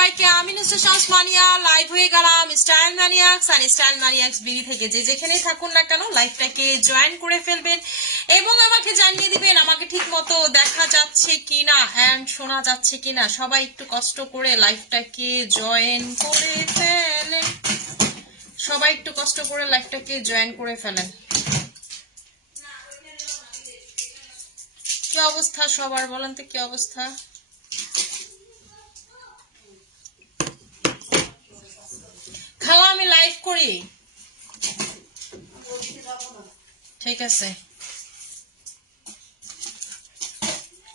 সবাইকে আমি নুসরাত মানিয়া লাইভ হয়ে গেলাম স্টাইল ম্যানিয়াক্স আর স্টাইল ম্যানিয়াক্স বিডি থেকে যে যেখানে থাকুন না কেন লাইভটাকে জয়েন করে ফেলবেন এবং আমাকে জানিয়ে দিবেন আমাকে ঠিকমতো দেখা যাচ্ছে কিনা এন্ড শোনা যাচ্ছে কিনা। সবাই একটু কষ্ট করে লাইভটাকে জয়েন করে ফেলেন, সবাই একটু কষ্ট করে লাইভটাকে জয়েন করে ফেলেন। কি অবস্থা সবার বলেন তো, কি অবস্থা? খাওয়া আমি লাইভ করি, ঠিক আছে?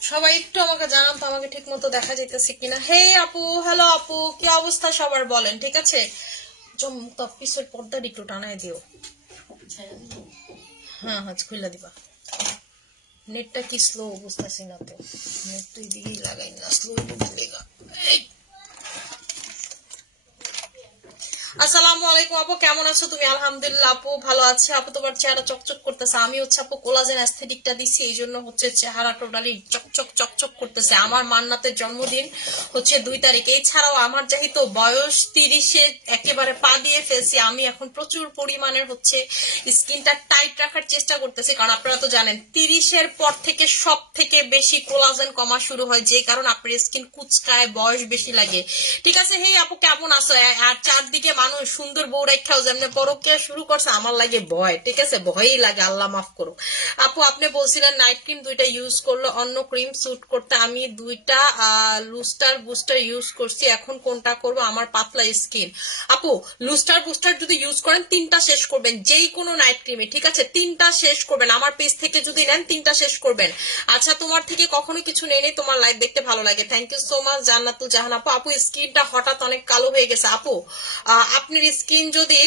সবাই একটু আমাকে জানান তো আমাকে ঠিক মতো দেখা যাইতেছে কিনা। হে আপু, হ্যালো আপু, কি অবস্থা সবার বলেন, ঠিক আছে? পিসের পর্দা একটু টানায় দিও। হ্যাঁ হ্যাঁ খুলে দিবা। নেটটা কি স্লো বুঝতেছি না তো, নেট তো এদিকেই লাগাই না, স্লো বলেগা। আসসালামু আলাইকুম আপু, কেমন আছো তুমি? আলহামদুলিল্লাহ আপু ভালো আছে আপু, তোমার চেহারা চকচক করতেছে। আমি হচ্ছে আপু কোলাজেন অ্যাস্থেটিকটা দিছি, এই জন্য হচ্ছে চেহারা টোটালি চকচক চকচক করতেছে। আমার মান্নাতের জন্মদিন হচ্ছে 2 তারিখ। এছাড়াও আমার যেহেতু বয়স 30-এ একেবারে পা দিয়ে ফেলছি, আমি এখন প্রচুর পরিমাণের হচ্ছে স্কিনটা টাইট রাখার চেষ্টা করতেছি, কারণ আপনারা তো জানেন 30-এর পর থেকে সব থেকে বেশি কোলাজেন কমা শুরু হয়, যে কারণ আপনার স্কিন কুচকায়, বয়স বেশি লাগে, ঠিক আছে? হে আপু কেমন আছো? আর চারদিকে মানুষ সুন্দর বউ রেখাও যেমনি পরকিয়া শুরু করছে, আমার লাগে ভয়, ঠিক আছে? ভয়ই লাগে, আল্লাহ মাফ করো। আপু আপনি বলছিলেন নাইট ক্রিম 2টা ইউজ করলো, অন্য ক্রিম স্যুট করতে। আমি 2টা লুস্টার বুস্টার ইউজ করছি, এখন কোনটা করব? আমার পাতলা স্কিন। আপু লুস্টার বুস্টার যদি ইউজ করেন 3টা শেষ করবেন, যেই কোনো নাইট ক্রিমে, ঠিক আছে? 3টা শেষ করবেন, আমার পেজ থেকে যদি নেন 3টা শেষ করবেন। আচ্ছা তোমার থেকে কখনো কিছু নেই, তোমার লাইভ দেখতে ভালো লাগে, থ্যাংক ইউ সো মাচ জান্নাতুল জাহান আপু। আপু স্কিনটা হঠাৎ অনেক কালো হয়ে গেছে। আপু আপনার স্কিন যদি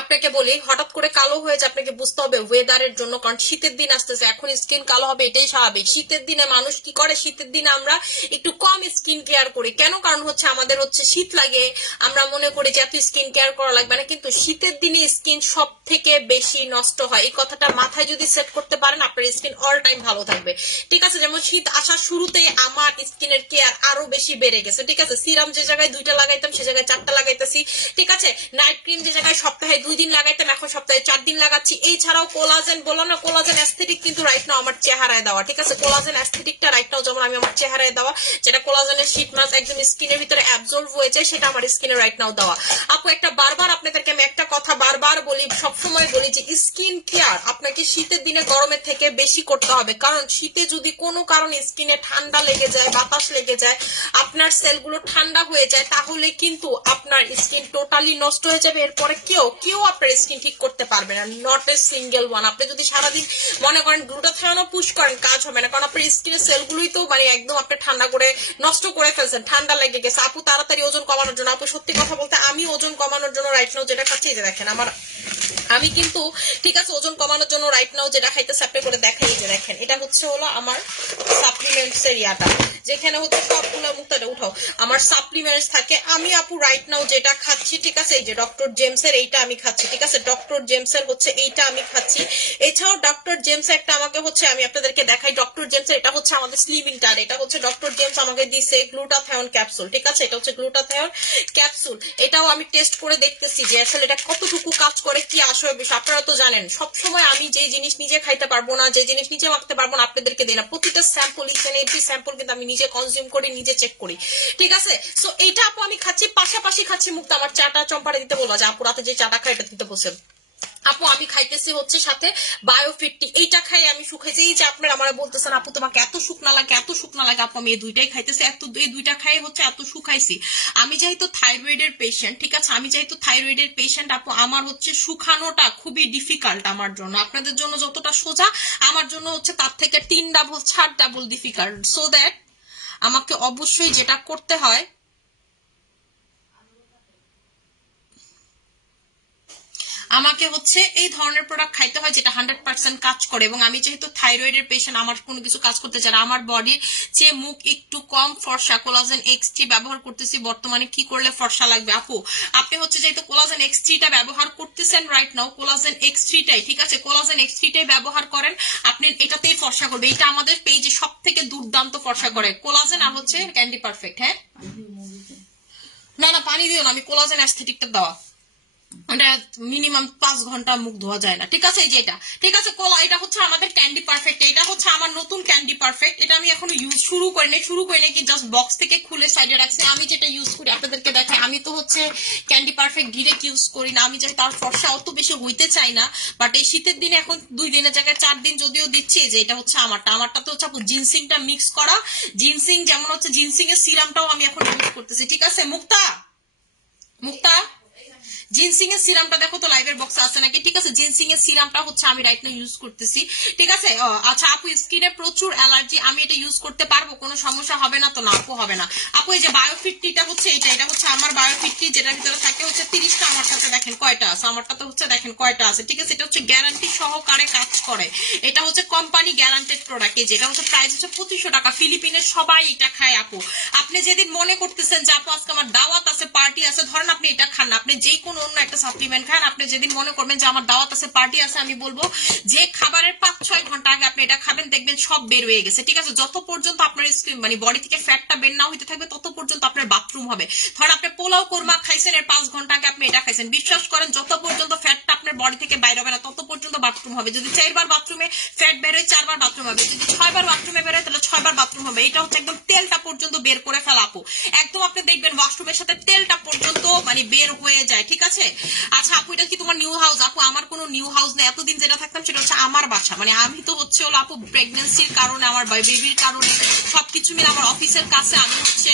আপনাকে বলি হঠাৎ করে কালো হয়েছে, আপনাকে বুঝতে হবে ওয়েদারের জন্য, কারণ শীতের দিন আসতেছে, এখন স্কিন কালো হবে, এটাই স্বাভাবিক। শীতের দিনে মানুষ কি করে, শীতের দিনে আমরা একটু কম স্কিন কেয়ার করি, কেন? কারণ হচ্ছে আমাদের হচ্ছে শীত লাগে, আমরা মনে করি যে এত স্কিন কেয়ার করা লাগবে না, কিন্তু শীতের দিনে স্কিন সব থেকে বেশি নষ্ট হয়। এই কথাটা মাথায় যদি সেট করতে পারেন, আপনার স্কিন অল টাইম ভালো থাকবে, ঠিক আছে? যেমন শীত আসার শুরুতেই আমার স্কিনের কেয়ার আরো বেশি বেড়ে গেছে, ঠিক আছে? সিরাম যে জায়গায় 2টা লাগাইতাম সে জায়গায় 4টা লাগাইতেছি, ঠিক আছে? নাইট ক্রিম যে জায়গায় সপ্তাহে 2 দিন লাগাইতাম এখন সপ্তাহে 4 দিন লাগাচ্ছি। এছাড়াও কোলাজেন বললাম না, কোলাজেন অ্যাস্থেটিক কিন্তু রাইট নাও আমার চেহারায় দেওয়া, ঠিক আছে? কোলাজেন অ্যাস্থেটিকটা রাইট নাও যেমন আমি আমার চেহারায় দেওয়া, যেটা কোলাজেনের শীট মাস্ক একদম স্কিনের ভিতরে অ্যাবজর্ব হয়েছে, সেটা আমার স্কিনে রাইট নাও দেওয়া। আপু একটা বারবার আপনাদেরকে আমি একটা কথা বারবার বলি, সবসময় বলি যে স্কিন কেয়ার আপনাকে শীতের দিনে গরমের থেকে বেশি করতে হবে, কারণ শীতে যদি কোনো কারণে স্কিনে ঠান্ডা লেগে যায়, বাতাস লেগে যায়, আপনার সেলগুলো ঠান্ডা হয়ে যায়, তাহলে কিন্তু আপনার স্কিন টোটালি নষ্ট হয়ে যাবে। এরপরে কেউ আপনার স্কিন ঠিক করতে পারবে না, নট এ সিঙ্গেল ওয়ান। আপনি যদি সারাদিন মনে করেন গ্লুটাথিয়নও পুশ করেন, কাজ হবে না, কারণ আপনার স্কিনের সেলগুলোই তো মানে একদম আপনি ঠান্ডা করে নষ্ট করে ফেলছেন, ঠান্ডা লেগে গেছে। আপু তাড়াতাড়ি ওজন কমানোর জন্য, আপু সত্যি কথা বলতে আমি ওজন কমানোর জন্য রাইট নাও যেটা খাচ্ছি, এই যে দেখেন আমি কিন্তু, ঠিক আছে, ওজন কমানোর জন্য রাইট নাও যেটা খাইতেছি আপনি করে দেখাই, যে দেখেন এটা হচ্ছে হলো আমার সাপ্লিমেন্টস এর ইয়াটা, যেখানে হচ্ছে সবগুলো মুক্তাটা উঠাও আমার সাপ্লিমেন্টস থাকে। আমি আপু রাইট নাও যেটা খাচ্ছি, ঠিক আছে, এই যে ডক্টর জেমস এর এইটা আমি খাচ্ছি, ঠিক আছে? ডক্টর জেমস এর হচ্ছে এইটা আমি খাচ্ছি। এছাড়াও ডক্টর জেমস একটা আমাকে হচ্ছে, আমি আপনাদেরকে দেখাই, ডক্টর জেমস এর এটা হচ্ছে আমাদের স্লিমিং টার, এটা হচ্ছে ডক্টর জেমস আমাকে দিছে গ্লুটাথিয়ন ক্যাপসুল, ঠিক আছে? এটা হচ্ছে গ্লুটাথিয়ন ক্যাপসুল, এটাও আমি টেস্ট করে দেখতেছি যে আসলে এটা কতটুকু কাজ করে, কি আসলে বিষয়। আপনারা তো জানেন সবসময় আমি যে জিনিস নিজে খাইতে পারবো না, যে জিনিস নিজে মাখতে পারবো না, আপনাদেরকে দিই না। প্রতিটা স্যাম্পল, এভরি স্যাম্পল কিন্তু আমি নিজে কনজিউম করি, নিজে চেক করি, ঠিক আছে? সো এইটা আপু আমি খাচ্ছি, পাশাপাশি খাচ্ছি মুক্ত। আমার চাটা চম্পারে দিতে বলবো, যে আপু রাতে যে চাটা খাই এটা দিতে বসে। আপু আমি খাইতেছি হচ্ছে সাথে বায়োফিটটি, এইটা খাই আমি শুকাইছি। এই যে আপনারা আমার বলতেছেন আপু তোমাকে এত শুকনা লাগে, এত শুকনা লাগে, আপু আমি এই 2টাই খাইতেছি, এই 2টা খাই হচ্ছে এত শুকাইছি। আমি যেহেতু থাইরয়েডের পেশেন্ট, ঠিক আছে, আমি যেহেতু থাইরয়েডের পেশেন্ট আপু, আমার হচ্ছে শুকানোটা খুবই ডিফিকাল্ট আমার জন্য। আপনাদের জন্য যতটা সোজা, আমার জন্য হচ্ছে তার থেকে 3 double 4 double difficult. So that আমাকে অবশ্যই যেটা করতে হয়, আমাকে হচ্ছে এই ধরনের প্রোডাক্ট খাইতে হয় যেটা 100% কাজ করে। এবং আমি যেহেতু থাইরয়েডের পেশেন্ট, আমার কোনো কিছু কাজ করতে চায় না, আমার বডির চেয়ে মুখ একটু কম ফর্সা, কোলাজেন এক্স3 ব্যবহার করতেছি বর্তমানে। কি করলে ফর্সা লাগবে? আপু আপনি হচ্ছে যেহেতু কোলাজেন এক্স3টা ব্যবহার করতেছেন রাইট নাও, কোলাজেন এক্স3টাই, ঠিক আছে, কোলাজেন এক্স3টাই ব্যবহার করেন, আপনি এটাতেই ফর্সা করবে। এটা আমাদের পেজে সব থেকে দুর্দান্ত ফর্সা করে, কোলাজেন আর হচ্ছে ক্যান্ডি পারফেক্ট। হ্যাঁ না না পানি দিও না, আমি কোলাজেন অ্যাস্থেটিকটা দেওয়া, এটা মিনিমাম 5 ঘন্টা মুখ ধোয়া যায় না, ঠিক আছে? এই যে এটা, ঠিক আছে কোলা, এটা হচ্ছে আমাদের ক্যান্ডি পারফেক্ট, এটা হচ্ছে আমার নতুন ক্যান্ডি পারফেক্ট। এটা আমি এখনো ইউজ শুরু করিনি কি জাস্ট বক্স থেকে খুলে সাইডে রাখছি। আমি যেটা ইউজ করি আপনাদেরকে দেখাই, আমি তো হচ্ছে ক্যান্ডি পারফেক্ট ডিরেক্ট ইউজ করি না, আমি চাই তার ফর্সা অত বেশি হইতে চাই না, বাট এই শীতের দিনে এখন 2 দিনের জায়গায় 4 দিন যদিও দিচ্ছি। যে এটা হচ্ছে আমারটা তো হচ্ছে জিনসিংটা মিক্স করা, জিনসিং যেমন হচ্ছে জিনসিং এর সিরামটাও আমি এখন ইউজ করতেছি, ঠিক আছে? মুক্তা মুক্তা জিনসিং এর সিরামটা দেখো তো লাইভের বক্সে আছে নাকি, ঠিক আছে? জিনসিং এর সিরামটা হচ্ছে আমি রাইট নাও ইউজ করতেছি, ঠিক আছে? আচ্ছা আপু স্কিনে প্রচুর অ্যালার্জি, আমি এটা ইউজ করতে পারবো, কোনো সমস্যা হবে না তো? না আপু হবে না। আপু এই যে বায়োফিট টিটা হচ্ছে এটা হচ্ছে আমার বায়োফিট টি, যেটার ভিতরে থাকে হচ্ছে 30টা, আমারটাতে দেখেন কয়টা আছে, আমারটাতে হচ্ছে দেখেন কয়টা আছে, ঠিক আছে? এটা হচ্ছে গ্যারান্টি সহকারে কাজ করে, এটা হচ্ছে কোম্পানি গ্যারান্টেড প্রোডাক্ট। এই যেটা হচ্ছে প্রাইস হচ্ছে 2500 টাকা, ফিলিপিনের সবাই এটা খায় আপু। আপনি যেদিন মনে করতেছেন যে আপু আজকে আমার দাওয়াত আছে, পার্টি আছে, ধরেন আপনি এটা খান না, আপনি যে কোনো অন্য একটা সাপ্লিমেন্ট খান, আপনি যেদিন মনে করবেন যে আমার দাওয়াত আছে, পার্টি আছে, আমি বলবো যে খাবারের 5-6 ঘন্টা আগে আপনি এটা খাবেন, দেখবেন সব বের হয়ে গেছে, ঠিক আছে? যত পর্যন্ত আপনার মানে বডি থেকে ফ্যাটটা বের না হইতে থাকবে তত পর্যন্ত আপনার বাথরুম হবে। ধরেন আপনি পোলাও কোরমা খাইছেন, এর 5 ঘন্টা আগে আপনি এটা খাইছেন, বিশ্বাস করেন যত পর্যন্ত ফ্যাটটা আপনার বডি থেকে বাইর হবে না তত পর্যন্ত বাথরুম হবে। যদি 4 বার বাথরুমে ফ্যাট বের হয় 4 বার বাথরুম হবে, যদি 6 বার বাথরুমে বের হয় তাহলে 6 বার বাথরুম হবে। এটা হচ্ছে একদম তেলটা পর্যন্ত বের করে ফেলা আপু, একদম আপনি দেখবেন ওয়াশরুমের সাথে তেলটা পর্যন্ত মানে বের হয়ে যায়, ঠিক আছে? আচ্ছা আপু এটা কি তোমার নিউ হাউস? আপু আমার কোনো নিউ হাউস নেই, এতদিন যেটা থাকতাম সেটা হচ্ছে আমার বাসা, মানে আমি তো হচ্ছে হলো আপু প্রেগনেন্সির কারণে, আমার বেবির কারণে, সবকিছু মিলে আমার অফিসের কাছে আমি হচ্ছে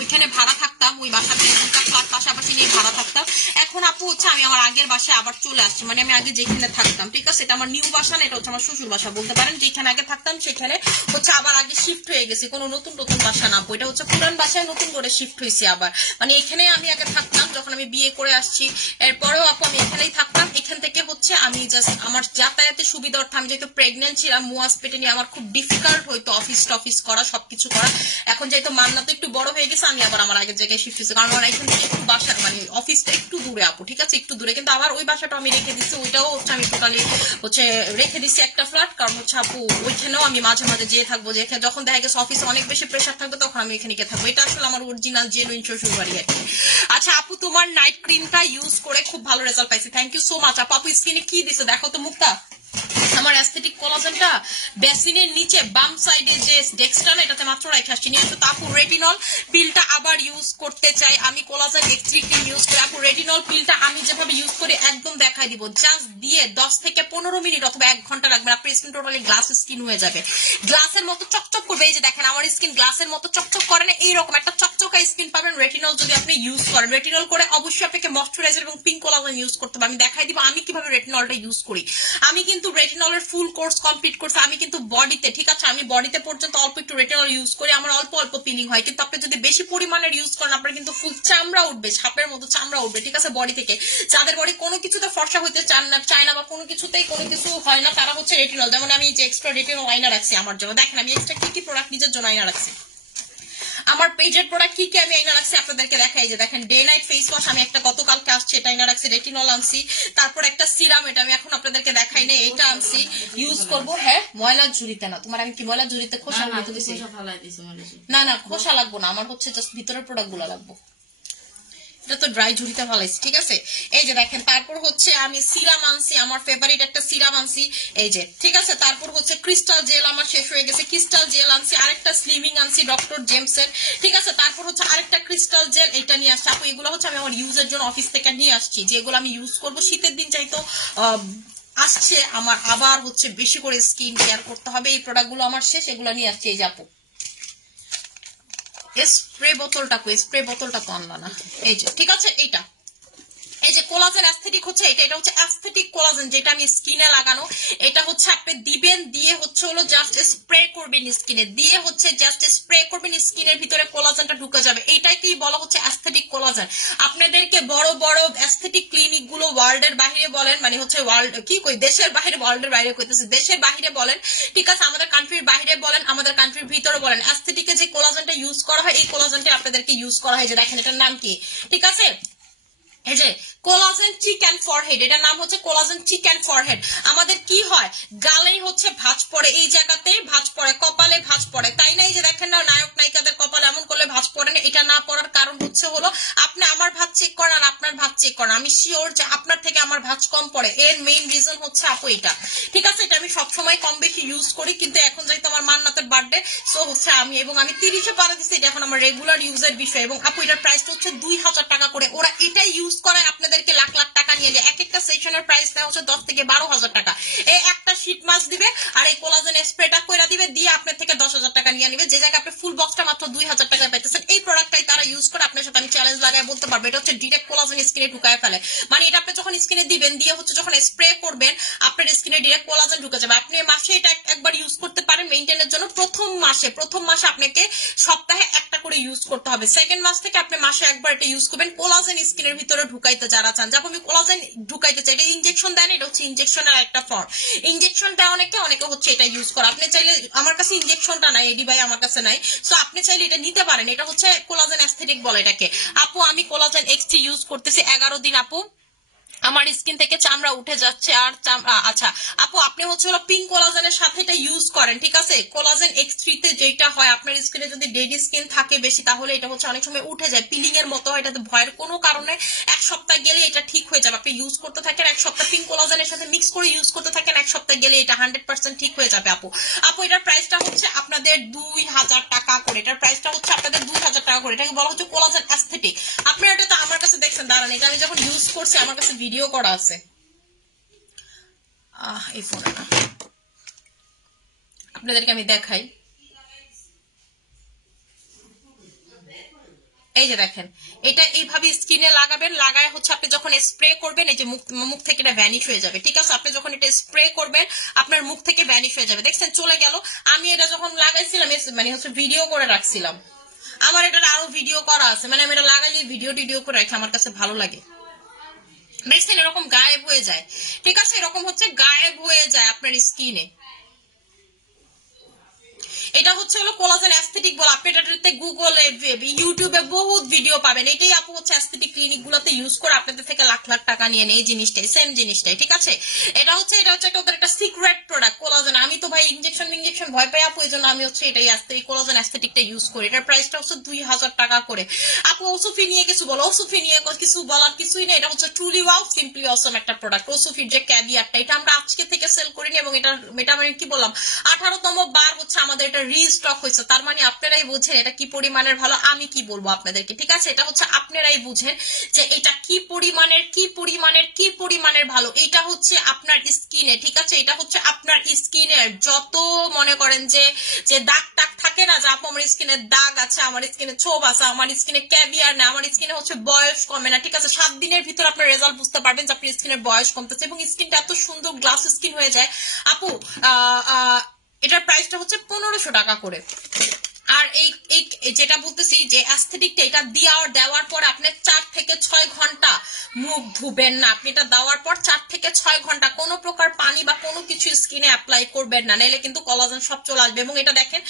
ওইখানে ভাড়া থাকতাম, ওই বাসাতে 2টা ফ্ল্যাট পাশাপাশি নিয়ে ভাড়া থাকতাম। এখন আপু হচ্ছে আমি আমার আগের বাসায় আবার চলে আসছি, মানে আমি আগে যেখানে থাকতাম, ঠিক আছে? এটা আমার নিউ বাসা না, এটা হচ্ছে আমার শ্বশুর বাসা বলতে পারেন। যেখানে আগে থাকতাম সেখানে হচ্ছে আবার আগে শিফট হয়ে গেছি, কোনো নতুন বাসা না আপু, এটা হচ্ছে পুরান বাসায় নতুন করে শিফট হয়েছি আবার, মানে এখানে আমি আগে থাকতাম যখন আমি বিয়ে করে আসছি, এরপরেও আপু আমি এখানেই থাকতাম। এখান থেকে হচ্ছে আমি জাস্ট আমার যাতায়াতের সুবিধার্থে, আমি যেহেতু প্রেগনেন্ট ছিলাম, মুয়াজ পেটে নিয়ে আমার খুব ডিফিকাল্ট হইতো অফিস করা, সবকিছু করা। এখন যেহেতু মান্না তো একটু বড় হয়ে গেছে, আমি আবার আমার আগের জায়গায় শিফট হয়েছি, কারণ আমার এখান থেকে একটু বাসা মানে অফিসটা একটু দূরে আপু, ঠিক আছে? একটু দূরে, কিন্তু আবার ওই বাসাটা আমি রেখে দিচ্ছি, ওইটাও হচ্ছে আমি টোটালি হচ্ছে রেখে দিচ্ছি একটা ফ্ল্যাট, কারণ হচ্ছে আপু ওইখানেও আমি মাঝে মাঝে যেয়ে থাকবো, যেখানে যখন দেখা গেছে অফিসে অনেক বেশি প্রেশার থাকবে তখন আমি এখানে গিয়ে থাকবো। এটা আসলে আমার অরিজিনাল জেনুইন শ্বশুর বাড়ি আর কি। আচ্ছা আপু তোমার নাইট ক্রিমটা ইউজ করে খুব ভালো রেজাল্ট পাইছি, থ্যাংক ইউ সো মাচ আপু। স্কিনে কি দিছো দেখো তো মুক্তা, আমার অ্যাস্থেটিক কোলাজেনটা বেসিনের নিচে বাম সাইডে যে ডেক্সটা না, এটাতে মাত্র রেখে আসছি নিয়ে আসো। তো আপু রেটিনল পিলটা আবার ইউজ করতে চাই, আমি কোলাজেন এক্স3 ক্রিম ইউজ করি। আপু রেটিনল পিলটা আমি যেভাবে ইউজ করি একদম দেখাই দিব, জাস্ট দিয়ে 10 থেকে 15 মিনিট অথবা 1 ঘন্টা লাগবে, আপনার স্কিন টোটালি গ্লাস স্কিন হয়ে যাবে, গ্লাসের মতো চকচক করবে। এই যে দেখেন আমার স্কিন গ্লাসের মতো চকচক করে না, এইরকম একটা চকচকা স্কিন পাবেন রেটিনল যদি আপনি ইউজ করেন। রেটিনল করে অবশ্যই আপনাকে ময়শ্চারাইজার এবং পিঙ্ক কোলাজেন ইউজ করতে হবে। আমি দেখাই দিব আমি কিভাবে রেটিনলটা ইউজ করি। আমি কিন্তু রেটিনলের ফুল কোর্স কমপ্লিট করছি, আমি কিন্তু বডিতে, ঠিক আছে, আমি বডিতে পর্যন্ত অল্প একটু রেটিনল ইউজ করি, আমার অল্প অল্প পিলিং হয়, কিন্তু আপনি যদি বেশি পরিমাণের ইউজ করেন আপনার কিন্তু ফুল চামড়া উঠবে, সাপের মতো চামড়া উঠবে, ঠিক আছে? বডি থেকে যাদের বডি কোনো কিছুতে ফর্সা হইতে চায় না বা কোনো কিছুতেই কোনো কিছু হয় না, তারা হচ্ছে রেটিনল, যেমন আমি যে এক্সট্রা রেটিনল আয়না রাখছি আমার জন্য, দেখেন আমি এক্সট্রা কি কি প্রোডাক্ট নিজের জন্য আয়না রাখছি, আমার পেজের প্রোডাক্ট কি কি আমি আইনা রাখছি আপনাদেরকে দেখাই। যে দেখেন ডে নাইট ফেস ওয়াশ আমি একটা গতকালকে আসছে এটা আইনা রাখছি, রেটিনল আনছি, তারপর একটা সিরাম, এটা আমি এখন আপনাদেরকে দেখাই না, এটা আনছি ইউজ করব। হ্যাঁ ময়লার ঝুড়িতে না, তোমার আমি কি ময়লার ঝুড়িতে খোসা দিছি? না না খোসা লাগবো না, আমার হচ্ছে জাস্ট ভিতরের প্রোডাক্ট গুলো লাগবো, এটা তো ড্রাই ঝুড়িতে ফলাইছি, ঠিক আছে? এই যে দেখেন তারপর হচ্ছে আমি সিরাম আনছি, আমার ফেভারিট একটা সিরাম আনছি, এই যে, ঠিক আছে? তারপর হচ্ছে ক্রিস্টাল জেল আমার শেষ হয়ে গেছে, ক্রিস্টাল জেল আনছি, আরেকটা স্লিমিং আনছি ডক্টর জেমস এর, ঠিক আছে? তারপর হচ্ছে আরেকটা ক্রিস্টাল জেল, এটা নিয়ে আসছি আপু। এগুলো হচ্ছে আমি আমার ইউজের জন্য অফিস থেকে নিয়ে আসছি, যেগুলো আমি ইউজ করবো শীতের দিন চাইতো আসছে, আমার আবার হচ্ছে বেশি করে স্কিন কেয়ার করতে হবে, এই প্রোডাক্টগুলো আমার শেষ, এগুলো নিয়ে আসছি। এই যে আপু স্প্রে বোতলটা তো আনলা না, এই যে, ঠিক আছে? এইটা এই যে কোলাজেন অ্যাস্থেটিক হচ্ছে এটা হচ্ছে অ্যাস্থেটিক কোলাজেন, যেটা আমি স্কিনে লাগানো, এটা হচ্ছে আপনি দিবেন, দিয়ে হচ্ছে হলো জাস্ট স্প্রে করবেন স্কিনে, দিয়ে হচ্ছে জাস্ট স্প্রে করবেন, স্কিনের ভিতরে কোলাজেনটা ঢুকে যাবে, এইটাকেই বলা হচ্ছে অ্যাস্থেটিক কোলাজেন। আপনাদেরকে বড় বড় অ্যাস্থেটিক ক্লিনিক গুলো ওয়ার্ল্ডের বাইরে বলেন, মানে হচ্ছে ওয়ার্ল্ড কি কই দেশের বাইরে, ওয়ার্ল্ডের বাইরে কইতেছে, দেশের বাইরে বলেন, ঠিক আছে, আমাদের কান্ট্রির বাইরে বলেন, আমাদের কান্ট্রির ভিতরে বলেন, অ্যাস্থেটিকে যে কোলাজেনটা ইউজ করা হয় এই কোলাজেনটা আপনাদেরকে ইউজ করা হয়। যে দেখেন এটার নাম কি, ঠিক আছে? এই যে কোলাজেন চিক অ্যান্ড ফরহেড, এটার নাম হচ্ছে কোলাজেন চিক অ্যান্ড ফরহেড। আমাদের কি হয়, গালেই হচ্ছে ভাঁজ পড়ে, এই জায়গাতে ভাঁজ পড়ে, কপালে ভাঁজ পড়ে, তাই না? এই যে দেখেন না নায়ক নায়িকাদের কপাল এমন করলে ভাঁজ পড়ে না। এটা না পড়ার কারণ হচ্ছে হলো আপনি আমার ভাঁজ চেক করেন আর আপনার ভাঁজ চেক করেন, আমি শিওর যে আপনার থেকে আমার ভাঁজ কম পড়ে। এর মেইন রিজন হচ্ছে আপু এটা, ঠিক আছে? এটা আমি সবসময় কম বেশি ইউজ করি, কিন্তু এখন যেহেতু আমার মান্নাতের বার্থডে, সো হচ্ছে আমি 30-এ পারা দিচ্ছি, এটা এখন আমার রেগুলার ইউজের বিষয়। এবং আপু এটার প্রাইসটা হচ্ছে 2000 টাকা করে। ওরা এটাই ইউজ করে আপনাদেরকে লাখ লাখ টাকা নিয়ে যায়। এক একটা সেশনের প্রাইস দেওয়া হচ্ছে 10 থেকে 12,000 টাকা। এই একটা শীট মাস্ক দিবে আর এই কোলাজেন স্প্রেটা কইরা দিবে, দিয়ে আপনার থেকে 10,000 টাকা নিয়ে নিবে, যে জায়গায় আপনি ফুল বক্সটা মাত্র 2000 টাকায় পাইতেছেন। এই প্রোডাক্টটাই তারা ইউজ করে। আপনার সাথে আমি চ্যালেঞ্জ লাগায় বলতে পারবো, এটা হচ্ছে ডিরেক্ট কোলাজেন স্কিনে ঢুকায় ফেলে। মানে এটা আপনি যখন স্কিনে দিবেন, দিয়ে হচ্ছে যখন স্প্রে করবেন, আপনার স্কিনে ডিরেক্ট কোলাজেন ঢুকে যাবে। আপনি মাসে এটা একবার ইউজ করতে পারেন মেইনটেইনের জন্য। প্রথম মাসে আপনাকে সপ্তাহে একটা করে ইউজ করতে হবে। সেকেন্ড মাস থেকে আপনি মাসে একবার এটা ইউজ করবেন। কোলাজেন স্কিনের ভিতরে ঢুকাইতে যারা চান, যখন আমি কোলাজেন ঢুকাইতে চাই, এটা ইনজেকশন দেন, এটা হচ্ছে ইনজেকশনের একটা ফর্ম। ইনজেকশন দেয় অনেকে হচ্ছে এটা ইউজ করে। আপনি চাইলে, আমার কাছে ইনজেকশনটা নাই, এডি ভাই আমার কাছে নাই, সো আপনি চাইলে এটা নিতে পারেন। এটা হচ্ছে কোলাজেন অ্যাস্থেটিক বলে এটাকে। আপু আমি কোলাজেন এক্সটি ইউজ করতেছি 11 দিন আপু, আমার স্কিন থেকে চামড়া উঠে যাচ্ছে। আর আচ্ছা আপু, আপনি হচ্ছে পিঙ্ক কোলাজেনের সাথে এটা ইউজ করেন, ঠিক আছে? কোলাজেন X3 তে যেটা হয়, আপনার স্কিনে যদি ডেড স্কিন থাকে বেশি, তাহলে এটা হচ্ছে অনেক সময় উঠে যায়, পিলিং এর মতো হয়। এটাতে ভয়ের কোনো কারণে 1 সপ্তাহ গেলে এটা ঠিক হয়ে যাবে। আপনি ইউজ করতে থাকেন 1 সপ্তাহ, পিঙ্ক কোলাজেনের সাথে মিক্স করে ইউজ করতে থাকেন, 1 সপ্তাহ গেলে এটা 100% ঠিক হয়ে যাবে আপু। এটার প্রাইসটা হচ্ছে আপনাদের 2000 টাকা করে। এটার প্রাইসটা হচ্ছে আপনাদের 2000 টাকা করে। এটাকে বলা হচ্ছে কোলাজেন অ্যাস্থেটিক। আপনারা এটা তো আমার কাছে দেখছেন, দাঁড়ান, এটা আমি যখন ইউজ করছি আমার কাছে ভিডিও করা আছে। এই ফোনে না, আপনাদেরকে আমি দেখাই। এই যে দেখেন, এটা এইভাবে স্কিনে লাগাবেন, লাগায় হচ্ছে আপনি যখন স্প্রে করবেন, এই যে মুখ থেকে এটা ভ্যানিশ হয়ে যাবে, ঠিক আছে? আপনি যখন এটা স্প্রে করবেন, আপনার মুখ থেকে ভ্যানিশ হয়ে যাবে। দেখছেন চলে গেল। আমি এটা যখন লাগাইছিলাম, মানে হচ্ছে ভিডিও করে রাখছিলাম, আমার এটার আরো ভিডিও করা আছে, মানে আমি এটা লাগাইলে ভিডিও করে রাখি, আমার কাছে ভালো লাগে। দেখছেন এরকম গায়েব হয়ে যায়, ঠিক আছে? এরকম হচ্ছে গায়েব হয়ে যায় আপনার স্কিনে। এটা হচ্ছে হলো কোলাজেন অ্যাস্থেটিক বলে। আপনি এটাতে গুগলে, ইউটিউবে বহুত ভিডিও পাবেন। এটাই আপু হচ্ছে অ্যাস্থেটিক ক্লিনিক গুলোতে ইউজ করে আপনাদের থেকে লাখ লাখ টাকা নিয়ে নেয়। এই জিনিসটাই, সেম জিনিসটাই, ঠিক আছে? এটা হচ্ছে একটা ওদের একটা সিক্রেট প্রোডাক্ট কোলাজেন। আমি তো ভাই ইনজেকশন ভয় পাই আপু, এই জন্য আমি হচ্ছে এটাই অ্যাস্থেটিক কোলাজেন অ্যাস্থেটিকটা ইউজ করি। এটার প্রাইসটা হচ্ছে 2000 টাকা করে। আপু ওসুফি নিয়ে কিছু বলো। ওসুফি নিয়ে কিছু বলার কিছুই নেই। এটা হচ্ছে ট্রুলি ওয়াও সিম্পলি অসম একটা প্রোডাক্ট। ওসুফির যে ক্যাভিয়ারটা, এটা আমরা আজকে থেকে সেল করিনি, এবং এটা মানে কি বললাম, 18তম বার হচ্ছে আমাদের এটা রিস্টক হয়েছে। তার মানে আপনারাই বুঝেন এটা কি পরিমাণের ভালো। আমি কি বলবো আপনাদেরকে, ঠিক আছে? এটা হচ্ছে আপনারাই বুঝেন যে এটা কি পরিমাণের ভালো। এটা হচ্ছে আপনার স্কিনে, ঠিক আছে? এটা হচ্ছে আপনার স্কিনের যত মনে করেন যে দাগ টাগ থাকে না, যে আপু আমার স্কিনে দাগ আছে, আমার স্কিনে ছোপ আছে, আমার স্কিনে ক্যাভিয়ার না, আমার স্কিনে হচ্ছে বয়স কমে না, ঠিক আছে? 7 দিনের ভিতর আপনার রেজাল্ট বুঝতে পারবেন যে আপনার স্কিনের বয়স কমতেছে, এবং স্কিনটা এত সুন্দর গ্লাস স্কিন হয়ে যায় আপু। এটার প্রাইসটা হচ্ছে 1500 টাকা করে। আর এই যেটা বলতেছি যে অ্যাস্থেটিকটা, এটা দেওয়ার পর আপনি 4 থেকে 6 ঘন্টা মুখ ধুবেন না। আপনি এটা দেওয়ার পর 4 থেকে 6 ঘন্টা কোনো প্রকার পানি বা কোনো কিছু স্কিনে অ্যাপ্লাই করবেন না, নাহলে কিন্তু কোলাজেন সব চলে আসবে। এবং এটা দেখেন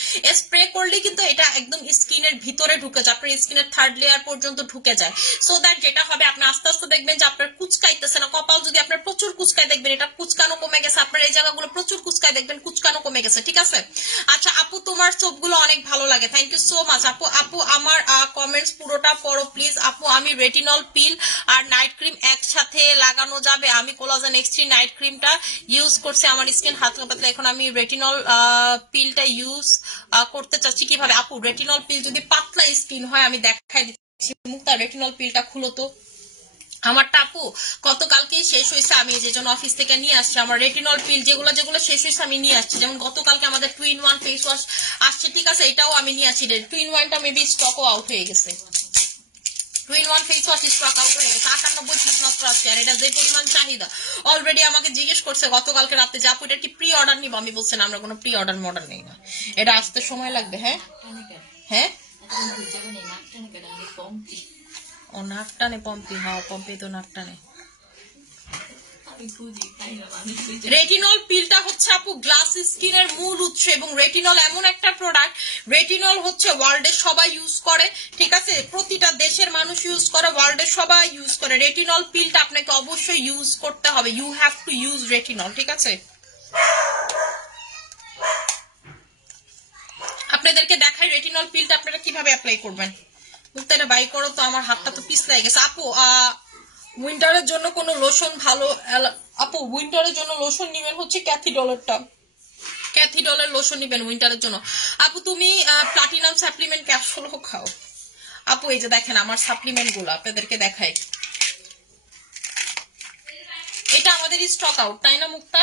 স্প্রে করলে কিন্তু এটা একদম স্কিনের ভিতরে ঢুকে যায়, আপনার স্কিনের 3rd লেয়ার পর্যন্ত ঢুকে যায়। সো দ্যাট যেটা হবে, আপনি আস্তে আস্তে দেখবেন যে আপনার কুচকাইতেছে না। কপাল যদি আপনার প্রচুর কুচকায়, দেখবেন এটা কুচকানো কমে গেছে। আপনার এই জায়গাগুলো প্রচুর কুচকায়, দেখবেন কুচকানো কমে গেছে, ঠিক আছে? আচ্ছা আপু, তোমার সবগুলো অনেক ভালো লাগে, থ্যাংক ইউ সো মাচ আপু আমার কমেন্টস পুরোটা পড়ো প্লিজ আপু। আমি রেটিনল পিল আর নাইট ক্রিম একসাথে লাগানো যাবে? আমি কোলাজেন X3 নাইট ক্রিমটা ইউজ করছি, আমার স্কিন হালকা পাতলা। এখন আমি রেটিনল পিলটা ইউজ করতে চাচ্ছি। কিভাবে আপু? রেটিনল পিল যদি পাতলা স্কিন হয়, আমি দেখাই দিচ্ছি। মুক্তা রেটিনল পিলটা খুলো তো। আমারটা আপু গতকালকেই শেষ হয়েছে, আমি যে জন্য অফিস থেকে নিয়ে আসছি। আমার রেটিনল পিল যেগুলো শেষ হয়েছে আমি নিয়ে আসছি। যেমন গতকালকে আমাদের 2-in-1 ফেস ওয়াশ আসছে, ঠিক আছে? এটাও আমি নিয়ে আসছি। 2-in-1টা মেবি স্টকও আউট হয়ে গেছে। 2-in-1 face wash stock out হয়ে গেছে, 98 পিস মাত্র আছে। আর এটা যে পরিমাণ চাহিদা, অলরেডি আমাকে জিজ্ঞেস করছে গতকালকে রাতে যে আপু এটা কি প্রি অর্ডার নিব? আমি বলছি না, আমরা কোনো প্রি অর্ডার মডার নেই না, এটা আসতে সময় লাগবে। হ্যাঁ হ্যাঁ, ও নাক টানে পম্পি। হ্যাঁ পম্পি তো নাক টানে। রেটিনল পিলটা হচ্ছে আপু গ্লাস স্কিনের মূল উৎস, এবং রেটিনল এমন একটা প্রোডাক্ট, রেটিনল হচ্ছে ওয়ার্ল্ডে সবাই ইউজ করে, ঠিক আছে, প্রতিটা দেশের মানুষ ইউজ করে, ওয়ার্ল্ডে সবাই ইউজ করে। রেটিনল পিলটা আপনাকে অবশ্যই ইউজ করতে হবে, you have to use retinol, ঠিক আছে। আপনাদেরকে দেখাই রেটিনল পিলটা আপনারা কিভাবে অ্যাপ্লাই করবেন। মুখটা এটা বাই করো তো, আমার হাতটা তো পিছলাই গেছে। আপু উইন্টারের জন্য কোনো লোশন ভালো, আপু উইন্টারের জন্য লোশন নিবেন হচ্ছে ক্যাথিডলেরটা, ক্যাথিডলের লোশন নিবেন উইন্টারের জন্য। আপু তুমি প্লাটিনাম সাপ্লিমেন্ট ক্যাপসুলও খাও আপু। এই যে দেখেন আমার সাপ্লিমেন্ট গুলো আপনাদেরকে দেখাই, এটা আমাদের স্টক আউট, তাই না মুক্তা?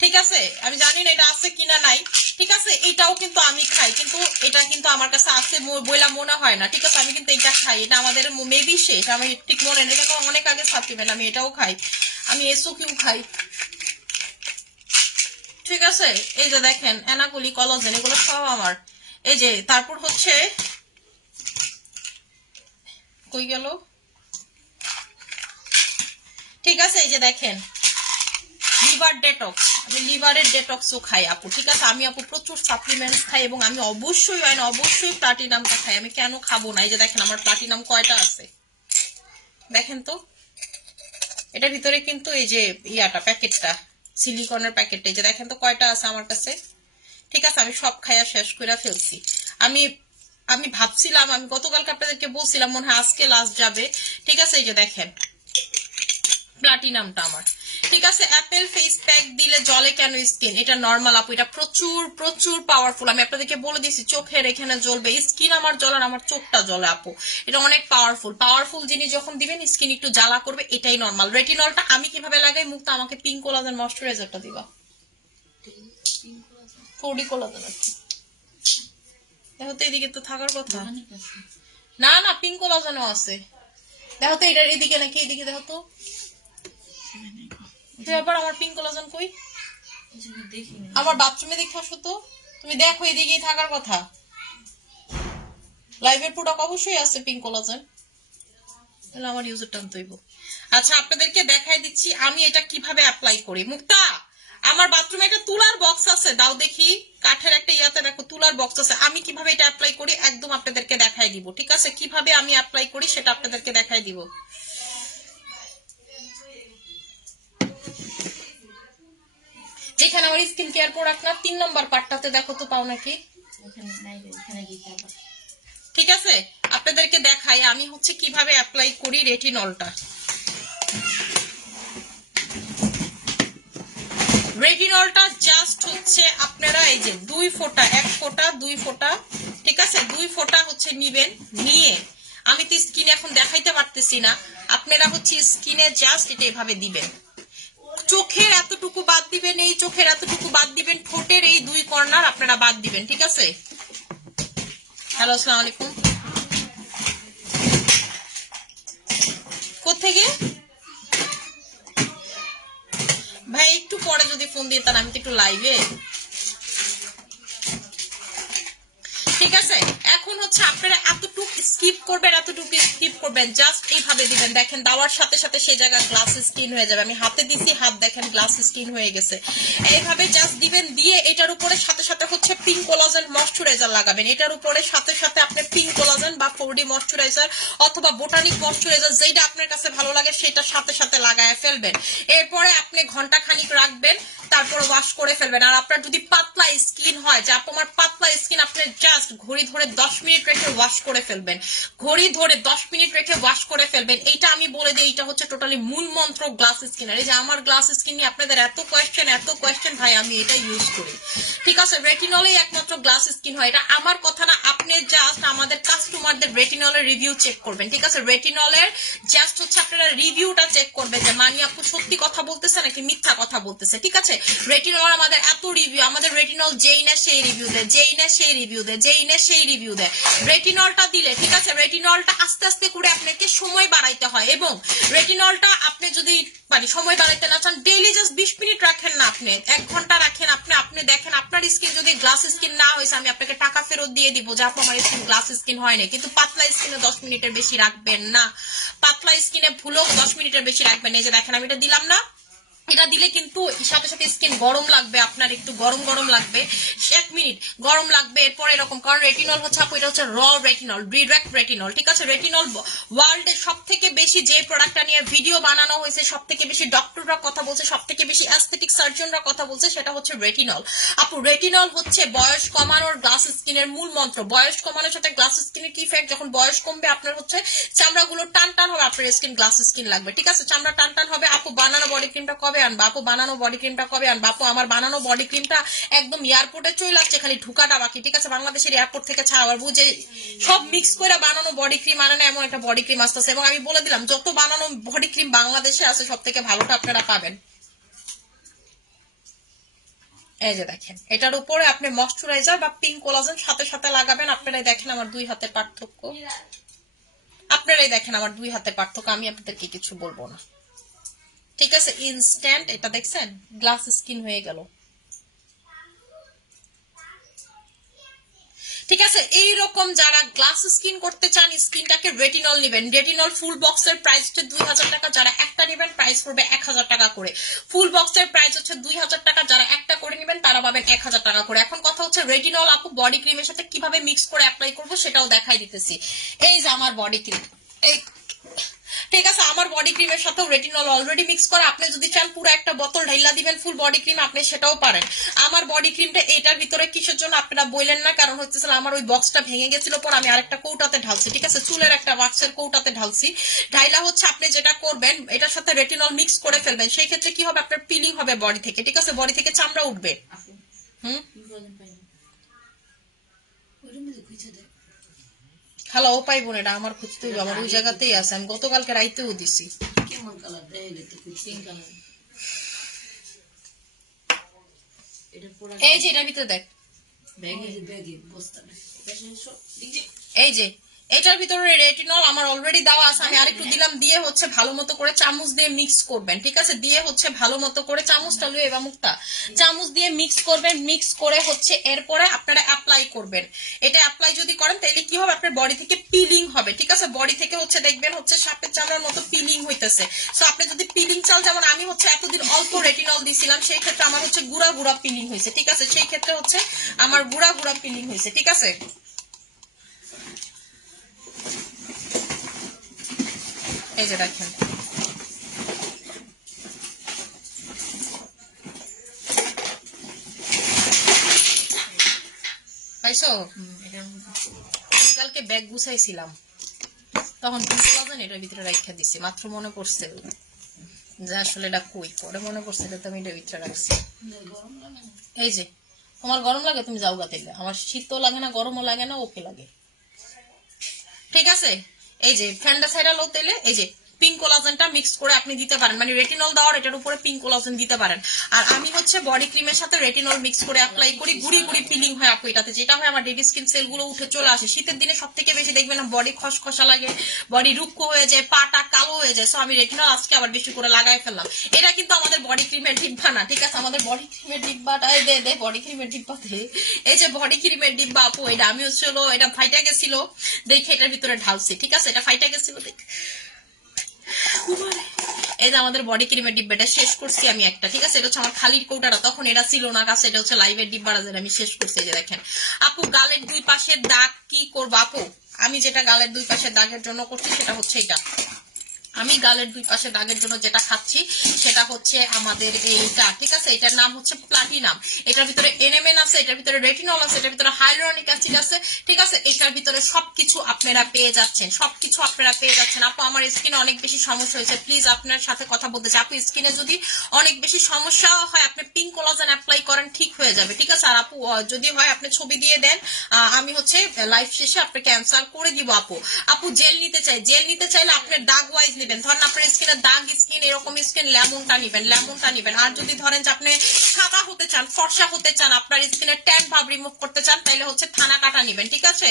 ঠিক আছে, আমি জানি না এটা আছে কিনা নাই, ঠিক আছে। এটাও কিন্তু আমি খাই, কিন্তু এটা কিন্তু আমার কাছে আছে বইলা মনে হয় না, ঠিক আছে। আমি কিন্তু এটা খাই, এটা আমাদের মেবি সে, এটা আমি ঠিক মনে নেই, এটা অনেক আগে সাপ্লিমেন্ট, আমি এটাও খাই, আমি এসওকিউ খাই, ঠিক আছে। এই যে দেখেন অ্যানাকলি, কলাজেন, এগুলো সব আমার। এই যে তারপর হচ্ছে কই গেল, ঠিক আছে। এই যে দেখেন লিভার ডেটক্স, আমি লিভারের ডেটক্সও খাই আপু, ঠিক আছে। আমি আপু প্রচুর সাপ্লিমেন্টস খাই, এবং আমি অবশ্যই প্লাটিনামটা খাই, আমি কেন খাবো না। এই যে দেখেন আমার প্লাটিনাম কয়টা আছে দেখেন তো, এটার ভিতরে কিন্তু এই যে ইয়াটা প্যাকেটটা, সিলিকনের প্যাকেটটা, এই যে দেখেন তো কয়টা আছে আমার কাছে, ঠিক আছে। আমি সব খাইয়া শেষ করে ফেলছি। আমি ভাবছিলাম, আমি গতকালকে আপনাদেরকে বলছিলাম মনে হয় আজকে লাস্ট যাবে, ঠিক আছে। এই যে দেখেন প্লাটিনামটা আমার, ঠিক আছে। অ্যাপেল ফেস প্যাক দিলে জলে কেন স্কিন? এটা নর্মাল আপু, এটা প্রচুর পাওয়ারফুল। আমি আপনাদেরকে বলে দিয়েছি চোখের এখানে জ্বলবে, স্কিন আমার জ্বলে, আমার চোখটা জ্বলে আপু, এটা অনেক পাওয়ারফুল জিনিস যখন দিবেন স্কিন একটু জ্বালা করবে, এটাই নর্মাল। রেটিনলটা আমি কিভাবে লাগাই, মুখটা আমাকে পিঙ্ক কোলাজেন ময়শ্চারাইজারটা দিবা, 4D কোলাজেন আর কি। দেখো তো এদিকে তো থাকার কথা, না পিঙ্ক কোলাজেনও আছে, দেখো তো এটার এদিকে নাকি, এদিকে দেখো তো, আবার আমার পিঙ্ক কোলাজেন কই, আমার বাথরুমে দেখে আসো তো, তুমি দেখো এদিকেই থাকার কথা। লাইভের প্রোডাক্ট অবশ্যই আছে পিঙ্ক কোলাজেন, আমার ইউজার টান তৈব। আচ্ছা আপনাদেরকে দেখাই দিচ্ছি আমি এটা কিভাবে অ্যাপ্লাই করি। মুক্তা আমার বাথরুমে একটা তুলার বক্স আছে, দাও দেখি, কাঠের একটা ইয়াতে দেখো তুলার বক্স আছে, আমি কিভাবে এটা অ্যাপ্লাই করি একদম আপনাদেরকে দেখাই দিব, ঠিক আছে। কিভাবে আমি অ্যাপ্লাই করি সেটা আপনাদেরকে দেখাই দিব। যেখানে আমার স্কিন কেয়ার প্রোডাক্ট না 3 নম্বর পার্টটাতে দেখো তো পাও নাকি, ঠিক আছে। আপনাদেরকে দেখাই আমি হচ্ছে কিভাবে অ্যাপ্লাই করি রেটিনলটা। রেটিনলটা জাস্ট হচ্ছে আপনারা এই যে 2 ফোঁটা, 1 ফোঁটা 2 ফোঁটা, ঠিক আছে, 2 ফোঁটা হচ্ছে নিবেন, নিয়ে আমি তো স্কিনে এখন দেখাইতে পারতেছি না, আপনারা হচ্ছে স্কিনে জাস্ট এটা এভাবে দিবেন, চোখের এতটুকু বাদ দিবেন, এই চোখের এতটুকু বাদ দিবেন, ঠোঁটের এই 2 কর্নার আপনারা বাদ দিবেন, ঠিক আছে। হ্যালো আসসালামু আলাইকুম, কোত্থেকে ভাই একটু পরে যদি ফোন দিতেন, আমি তো একটু লাইভে, ঠিক আছে। এখন হচ্ছে আপনারা এতটুকু স্কিপ করবেন, জাস্ট এইভাবে দিবেন, দেখেন দেওয়ার সাথে সাথে সেই জায়গা গ্লাস স্কিন হয়ে যাবে। আমি হাতে দিছি, হাত দেখেন গ্লাস স্কিন হয়ে গেছে, এইভাবে জাস্ট দিবেন, দিয়ে এটার উপরে সাথে সাথে হচ্ছে পিঙ্ক কোলাজেন ময়শ্চারাইজার লাগাবেন, এটার উপরে সাথে সাথে আপনি পিঙ্ক কোলাজেন বা 4D ময়শ্চারাইজার অথবা বোটানিক ময়শ্চারাইজার যেটা আপনার কাছে ভালো লাগে সেটা সাথে সাথে লাগায় ফেলবেন। এরপরে আপনি ঘন্টা খানিক রাখবেন, তারপর ওয়াশ করে ফেলবেন। আর আপনার যদি পাতলা স্কিন হয়, যে আপনার পাতলা স্কিন, আপনি জাস্ট ঘড়ি ধরে 10 মিনিট রেখে ওয়াশ করে ফেলবেন, ঘড়ি ধরে 10 মিনিট রেখে ওয়াশ করে ফেলবেন। এইটা আমি বলে দিই, এটা হচ্ছে টোটালি মূল মন্ত্র গ্লাস স্কিনের। এই যে আমার গ্লাস স্কিন নিয়ে আপনাদের এত কোয়েশ্চেন ভাই, আমি এটা ইউজ করি, ঠিক আছে। রেটিনলেই একমাত্র গ্লাস স্কিন হয়, এটা আমার কথা না, আপনি জাস্ট আমাদের কাস্টমারদের রেটিনলের রিভিউ চেক করবেন, ঠিক আছে। রেটিনলের জাস্ট হচ্ছে আপনারা রিভিউটা চেক করবেন, যে মানি আপু সত্যি কথা বলতেছে নাকি মিথ্যা কথা বলতেছে, ঠিক আছে। রেটিনল আমাদের এত রিভিউ, আমাদের রেটিনল যেই না সেই রিভিউ দেয়, রেটিনলটা দিলে, ঠিক আছে, রেটিনলটা আস্তে আস্তে করে আপনাকে সময় বাড়াইতে হয়, এবং রেটিনলটা আপনি যদি পারি, সময় বাড়াইতে না চান, ডেইলি জাস্ট 20 মিনিট রাখেন না, আপনি 1 ঘন্টা রাখেন, আপনি দেখেন আপনার স্কিন যদি গ্লাস স্কিন না হয়েছে আমি আপনাকে টাকা ফেরত দিয়ে দিব যে আপু আমার স্কিন গ্লাস স্কিন হয় না। কিন্তু পাতলা স্কিনে 10 মিনিটের বেশি রাখবেন না, পাতলা স্কিনে ভুলেও 10 মিনিটের বেশি রাখবেন। এই যে দেখেন আমি এটা দিলাম না, এটা দিলে কিন্তু সাথে সাথে স্কিন গরম লাগবে, আপনার একটু গরম গরম লাগবে, 1 মিনিট গরম লাগবে। এরপর এরকম, কারণ রেটিনল হচ্ছে আপু এটা হচ্ছে র রেটিনল, ডিরেক্ট রেটিনল, ঠিক আছে। রেটিনল ওয়ার্ল্ডে সব থেকে বেশি যে প্রোডাক্টটা নিয়ে ভিডিও বানানো হয়েছে, সব থেকে বেশি ডক্টররা কথা বলছে, সব থেকে বেশি অ্যাস্থেটিক সার্জনরা কথা বলছে, সেটা হচ্ছে রেটিনল। আপু রেটিনল হচ্ছে বয়স কমানোর গ্লাস স্কিনের মূল মন্ত্র। বয়স কমানোর সাথে গ্লাস স্কিনের কি ইফেক্ট, যখন বয়স কমবে আপনার হচ্ছে চামড়াগুলো টান টান হবে, আপনার স্কিন গ্লাস স্কিন লাগবে, ঠিক আছে। চামড়া টান টান হবে। আপু বানানো বডি ক্রিমটা কবে আনবা, আপু বানানো বডি ক্রিমটা কবে আনবা, আপু আমার বানানো বডি ক্রিমটা একদম এয়ারপোর্টে চলে আসছে, খালি ঢুকাটা বাকি, ঠিক আছে। বাংলাদেশের এয়ারপোর্ট থেকে ছাড়াবার বুঝে সব মিক্স করে বানানো বডি ক্রিম আনে না, এমন একটা বডি ক্রিম আসতেছে। এবং আমি বলে দিলাম যত বানানো বডি ক্রিম বাংলাদেশে আছে সব থেকে ভালোটা আপনারা পাবেন। এই যে দেখেন, এটার উপরে আপনি ময়শ্চারাইজার বা পিঙ্ক কোলাজেন সাথে সাথে লাগাবেন। আপনারাই দেখেন আমার 2 হাতের পার্থক্য, আপনারাই দেখেন আমার 2 হাতের পার্থক্য, আমি আপনাদেরকে কিছু বলবো না, ঠিক আছে। ইনস্ট্যান্ট, এটা দেখছেন গ্লাস স্কিন হয়ে গেল, ঠিক আছে। এইরকম যারা গ্লাস স্কিন করতে চান স্কিনটাকে রেটিনল নেবেন। রেটিনল ফুল বক্সের প্রাইস হচ্ছে 2000 টাকা, যারা একটা নেবেন প্রাইস পড়বে 1000 টাকা করে। ফুল বক্সের প্রাইস হচ্ছে 2000 টাকা, যারা একটা করে নেবেন তারা পাবেন 1000 টাকা করে। এখন কথা হচ্ছে রেটিনল আপু বডি ক্রিমের সাথে কিভাবে মিক্স করে অ্যাপ্লাই করবো সেটাও দেখাই দিতেছি। এই যে আমার বডি ক্রিম, এই ঠিক আছে, আমার বডি ক্রিমের সাথেও রেটিনল অলরেডি মিক্স করা। আপনি যদি চান পুরো একটা বোতল ঢাইলা দিবেন ফুল বডি ক্রিম, আপনি সেটাও পারেন। আমার বডি ক্রিমটা এটার ভিতরে কিসের জন্য আপনারা বললেন না, কারণ হচ্ছে আমার ওই বক্সটা ভেঙে গেছিল, পর আমি আরেকটা কৌটাতে ঢালছি, ঠিক আছে, চুলের একটা বাক্সের কৌটাতে ঢালছি। ঢাইলা হচ্ছে আপনি যেটা করবেন এটার সাথে রেটিনল মিক্স করে ফেলবেন, সেই ক্ষেত্রে কি হবে, আপনার পিলিং হবে বডি থেকে, ঠিক আছে, বডি থেকে চামড়া উঠবে। হ্যালো, ও পাইব না, এটা আমার খুঁজতে হইব, আমার ওই জায়গাতেই আছে, আমি গতকালকে রাইতেও দিছি। এই যে এটার ভিতরে দেখ, এই যে এটার ভিতরে রেটিনল আমার অলরেডি দেওয়া আছে, আমি আরেকটু দিলাম, দিয়ে হচ্ছে ভালো মতো করে চামচ দিয়ে মিক্স করবেন, ঠিক আছে, দিয়ে হচ্ছে ভালো মতো করে চামচটা লুয়ে বা মুক্তা চামচ দিয়ে মিক্স করবেন। মিক্স করে হচ্ছে এরপরে আপনারা অ্যাপ্লাই করবেন। এটা অ্যাপ্লাই যদি করেন তাহলে কি হবে, আপনার বডি থেকে পিলিং হবে, ঠিক আছে, বডি থেকে হচ্ছে দেখবেন হচ্ছে সাপের চামড়ার মতো পিলিং হইতেছে। সো আপনি যদি পিলিং চাল, যেমন আমি হচ্ছে এতদিন অল্প রেটিনল দিছিলাম, সেই ক্ষেত্রে আমার হচ্ছে গুড়া গুড়া পিলিং হয়েছে, ঠিক আছে, সেই ক্ষেত্রে হচ্ছে আমার গুড়া গুড়া পিলিং হয়েছে, ঠিক আছে। এই যে দেখেন, পাইছো, কালকে ব্যাগ গুছাইছিলাম তখন 20,000 এটার ভিতরে রাখা দিছি, মাত্র মনে পড়ছে যে আসলে এটা কই, পরে মনে পড়ছে এটা তো আমি এটার ভিতরে রাখছি। এই যে তোমার গরম লাগে তুমি যাও গা তাইলে, আমার শীতও লাগে না গরমও লাগে না, ওকে লাগে, ঠিক আছে। এই যে ঠান্ডা ছাইরা লো তেলে এই যে পিঙ্ক কোলাজেনটা মিক্স করে আপনি দিতে পারেন, মানে রেটিনল দেওয়ার এটার উপরে পিঙ্ক কোলাজেন দিতে পারেন। আর আমি হচ্ছে বডি ক্রিমের সাথে রেটিনল মিক্স করে অ্যাপ্লাই করি, গুড়ি গুড়ি পিলিং হয় আপু এটাতে, যেটা হয় আমার ডেড স্কিন সেল গুলো উঠে চলে আসে। শীতের দিনে সব থেকে বেশি দেখবেন বডি খসখসা লাগে, বডি রুক্ষ হয়ে যায়, পাটা কালো হয়ে যায়। সো আমি রেটিনল আজকে আবার বেশি করে লাগাই ফেললাম। এটা কিন্তু আমাদের বডি ক্রিমের ডিব্বা না, ঠিক আছে, আমাদের বডি ক্রিমের ডিব্বাটা দে বডি ক্রিমের ডিব্বাতে, এই যে বডি ক্রিমের ডিব্বা আপু, এটা আমি হচ্ছে এটা ফাইটা গেছিল দেখে এটার ভিতরে ঢালছি, ঠিক আছে, এটা ফাইটা গেছিল দেখ। এই যে আমাদের বডি ক্রিমের ডিব্বাটা শেষ করছি আমি একটা, ঠিক আছে, এটা হচ্ছে আমার খালির কৌটাটা, তখন এটা ছিল না কাছে, এটা হচ্ছে লাইভের ডিব্বাটা যেটা আমি শেষ করছি। এই যে দেখেন আপু, গালের 2 পাশের দাগ কি করবো আপু, আমি যেটা গালের 2 পাশের দাগের জন্য করছি সেটা হচ্ছে এটা। আমি গালের 2 পাশে দাগের জন্য যেটা খাচ্ছি সেটা হচ্ছে আমাদের এইটা, ঠিক আছে, এটার নাম হচ্ছে প্লাটিনাম। এটার ভিতরে এনএমএন আছে, এটার ভিতরে রেটিনল আছে, এটার ভিতরে হাইলোরনিক অ্যাসিড আছে, ঠিক আছে, এটার ভিতরে সবকিছু আপনারা পেয়ে যাচ্ছেন, সবকিছু আপনারা পেয়ে যাচ্ছেন। আপু আমার স্কিনে অনেক বেশি সমস্যা হয়েছে, প্লিজ আপনার সাথে কথা বলতে চাই। আপু স্কিনে যদি অনেক বেশি সমস্যা হয় আপনি পিঙ্ক কোলাজেন অ্যাপ্লাই করেন, ঠিক হয়ে যাবে, ঠিক আছে। আর আপু যদি হয় আপনি ছবি দিয়ে দেন, আমি হচ্ছে লাইভ শেষে আপনাকে অ্যান্সার করে দিব। আপু জেল নিতে চাই, জেল নিতে চাইলে আপনার দাগ ওয়াইজ দিবেন। ধরেন আপনার স্কিনের দাগ স্কিন, এরকম স্কিন, লেমনটা নিবেন। আর যদি ধরেন যে আপনি সাদা হতে চান, ফর্সা হতে চান, আপনার স্কিনের ট্যান ভাব রিমুভ করতে চান, তাহলে হচ্ছে থানা কাটা নিবেন, ঠিক আছে।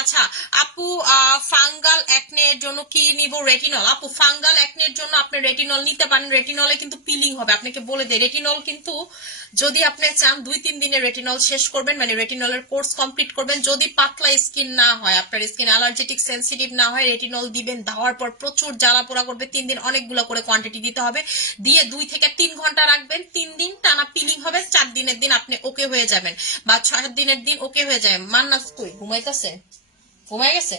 আচ্ছা আপু, ফাঙ্গাল অ্যাকনের জন্য কি নিব? রেটিনল। আপু ফাঙ্গাল অ্যাকনের জন্য আপনি রেটিনল নিতে পারেন। রেটিনলে কিন্তু পিলিং হবে, আপনাকে বলে দেয়। রেটিনল কিন্তু যদি আপনি চান 2-3 দিনে রেটিনল শেষ করবেন, মানে রেটিনলের কোর্স কমপ্লিট করবেন। যদি পাতলা স্কিন না হয়, আপনার স্কিন অ্যালার্জেটিক সেনসিটিভ না হয়, রেটিনল দিবেন। দেওয়ার পর প্রচুর জ্বালা পোড়া করবে। 3 দিন অনেকগুলো করে কোয়ান্টিটি দিতে হবে, দিয়ে 2 থেকে 3 ঘন্টা রাখবেন। 3 দিন টানা পিলিং হবে, 4 দিনের দিন আপনি ওকে হয়ে যাবেন, বা 6 দিনের দিন ওকে হয়ে যাবেন। মান্নাত কই ঘুমাইতেছে? ঘুমাই গেছে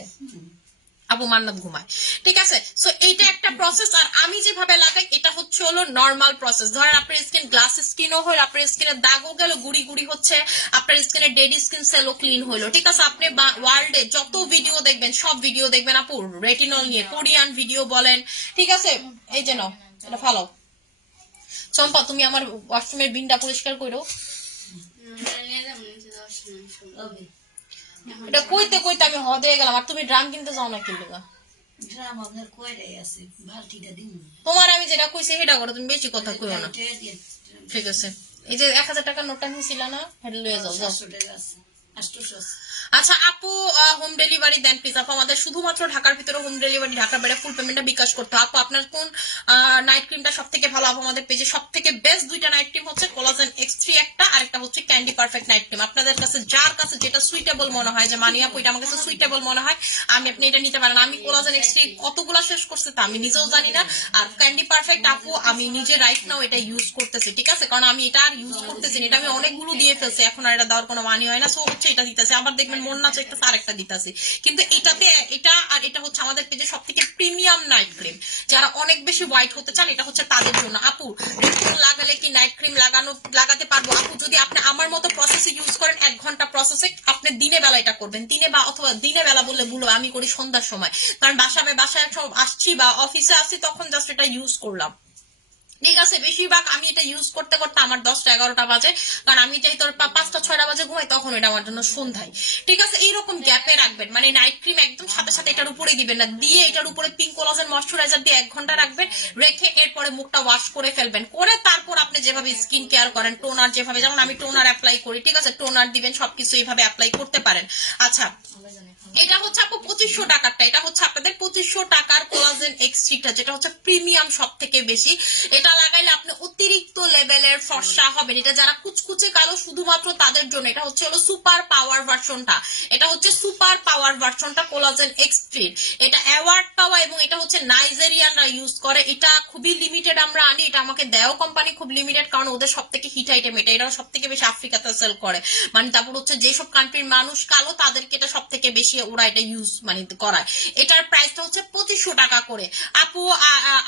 আপু? মান্নাত ঘুমায়, ঠিক আছে। সো এইটা একটা প্রসেস। আর আমি যেভাবে লাগাই এটা হচ্ছে হলো নর্মাল প্রসেস। ধরেন আপনার স্কিন গ্লাস স্কিনও হলো, আপনার স্কিনের দাগও গেল, গুড়ি গুড়ি হচ্ছে, আপনার স্কিনের ডেড স্কিন সেলও ক্লিন হলো, ঠিক আছে। আপনি ওয়ার্ল্ডে যত ভিডিও দেখবেন, সব ভিডিও দেখবেন আপু রেটিনল নিয়ে, কোরিয়ান ভিডিও বলেন, ঠিক আছে। এই যে নাও, এটা ফালো। চম্পা তুমি আমার ওয়াশরুমের বিনটা পরিষ্কার করো। এটা কইতে কইতে আমি হদে গেলাম। আর তুমি ড্রাম কিনতে যাও না কিন্তু? তোমার আমি যেটা কইছি সেটা করো, তুমি বেশি কথা কইও না, ঠিক আছে। এই যে 1000 টাকার নোটটা নিয়েছিল না, হেড লয়ে যাও। আচ্ছা আপু, হোম ডেলিভারি দেন প্লিজ? আপু আমাদের শুধুমাত্র ঢাকার ভিতরে হোম ডেলিভারি, ঢাকার বাইরে ফুল পেমেন্টটা বিকাশ করতে। আপু আপনার কোন নাইট ক্রিমটা সব থেকে ভালো? আপু আমাদের পেজে সব থেকে বেস্ট 2টা নাইট ক্রিম হচ্ছে কোলাজেন X3 একটা, আর একটা হচ্ছে ক্যান্ডি পারফেক্ট নাইট ক্রিম। আপনাদের কাছে যার কাছে যেটা সুইটেবল মনে হয়, যে মানি আপু এটা আমার কাছে সুইটেবল মনে হয়, আপনি এটা নিতে পারেন। আমি কোলাজেন X3 কতগুলা শেষ করছে তা আমি নিজেও জানি না। আর ক্যান্ডি পারফেক্ট আপু আমি নিজে রাইট নাও এটা ইউজ করতেছি, ঠিক আছে, কারণ আমি এটা আর ইউজ করতেছি না। এটা আমি অনেকগুলো দিয়ে ফেলছি, এখন আর এটা দেওয়ার কোনো মানি হয় না। সো হচ্ছে এটা দিতেছে, আবার দেখবেন মন না চাইতেছে আরেকটা দিতেছি। কিন্তু এটাতে এটা আর এটা হচ্ছে আমাদের পেজে সব থেকে প্রিমিয়াম নাইট ক্রিম। যারা অনেক বেশি হোয়াইট হতে চান এটা হচ্ছে তাদের জন্য। আপু রিপন লাগালে কি নাইট ক্রিম লাগাতে পারবো? আপু যদি আপনি আমার মতো প্রসেসে ইউজ করেন, 1 ঘন্টা প্রসেসে আপনি দিনে বেলা এটা করবেন। দিনে বা অথবা দিনে বেলা বললে ভুল, আমি করি সন্ধ্যার সময়, কারণ বাসায় সব আসছি বা অফিসে আসছি, তখন জাস্ট এটা ইউজ করলাম, ঠিক আছে। বেশিরভাগ আমি এটা ইউজ করতে করতে আমার 10টা-11টা বাজে, কারণ আমি যাই তোর 5টা-6টা বাজে ঘুমাই, তখন এটা আমার জন্য সন্ধ্যায়, ঠিক আছে। এইরকম গ্যাপে রাখবেন, মানে নাইট ক্রিম একদম সাথে সাথে এটার উপরে দিবেন না, দিয়ে এটার উপরে পিঙ্ক কোলাজেন ময়শ্চারাইজার দিয়ে 1 ঘন্টা রাখবেন, রেখে এরপরে মুখটা ওয়াশ করে ফেলবেন। করে তারপর আপনি যেভাবে স্কিন কেয়ার করেন, টোনার যেভাবে, যেমন আমি টোনার অ্যাপ্লাই করি, ঠিক আছে, টোনার দিবেন, সবকিছু এইভাবে অ্যাপ্লাই করতে পারেন। আচ্ছা এটা হচ্ছে আপু 2500 টাকারটা, এটা হচ্ছে আপনাদের 2500 টাকার কোলাজেন X3টা, যেটা হচ্ছে প্রিমিয়াম সব থেকে বেশি। এটা লাগাইলে আপনি অতিরিক্ত লেভেলের ফর্সা হবেন। এটা যারা কুচকুচে কালো শুধুমাত্র তাদের জন্য। এটা হচ্ছে হলো সুপার পাওয়ার ভার্সনটা, এটা হচ্ছে সুপার পাওয়ার ভার্সনটা কোলাজেন X3। এটা অ্যাওয়ার্ড পাওয়া, এবং এটা হচ্ছে নাইজেরিয়ানরা ইউজ করে। এটা খুবই লিমিটেড আমরা আনি, এটা আমাকে দেও কোম্পানি খুব লিমিটেড, কারণ ওদের সব থেকে হিট আইটেম এটা। এরা সব থেকে বেশি আফ্রিকাতে সেল করে, মানে তারপর হচ্ছে যেসব কান্ট্রির মানুষ কালো তাদেরকে এটা সব থেকে বেশি ওরা এটা ইউজ মানে করায়। এটার প্রাইসটা হচ্ছে 2500 টাকা করে। আপু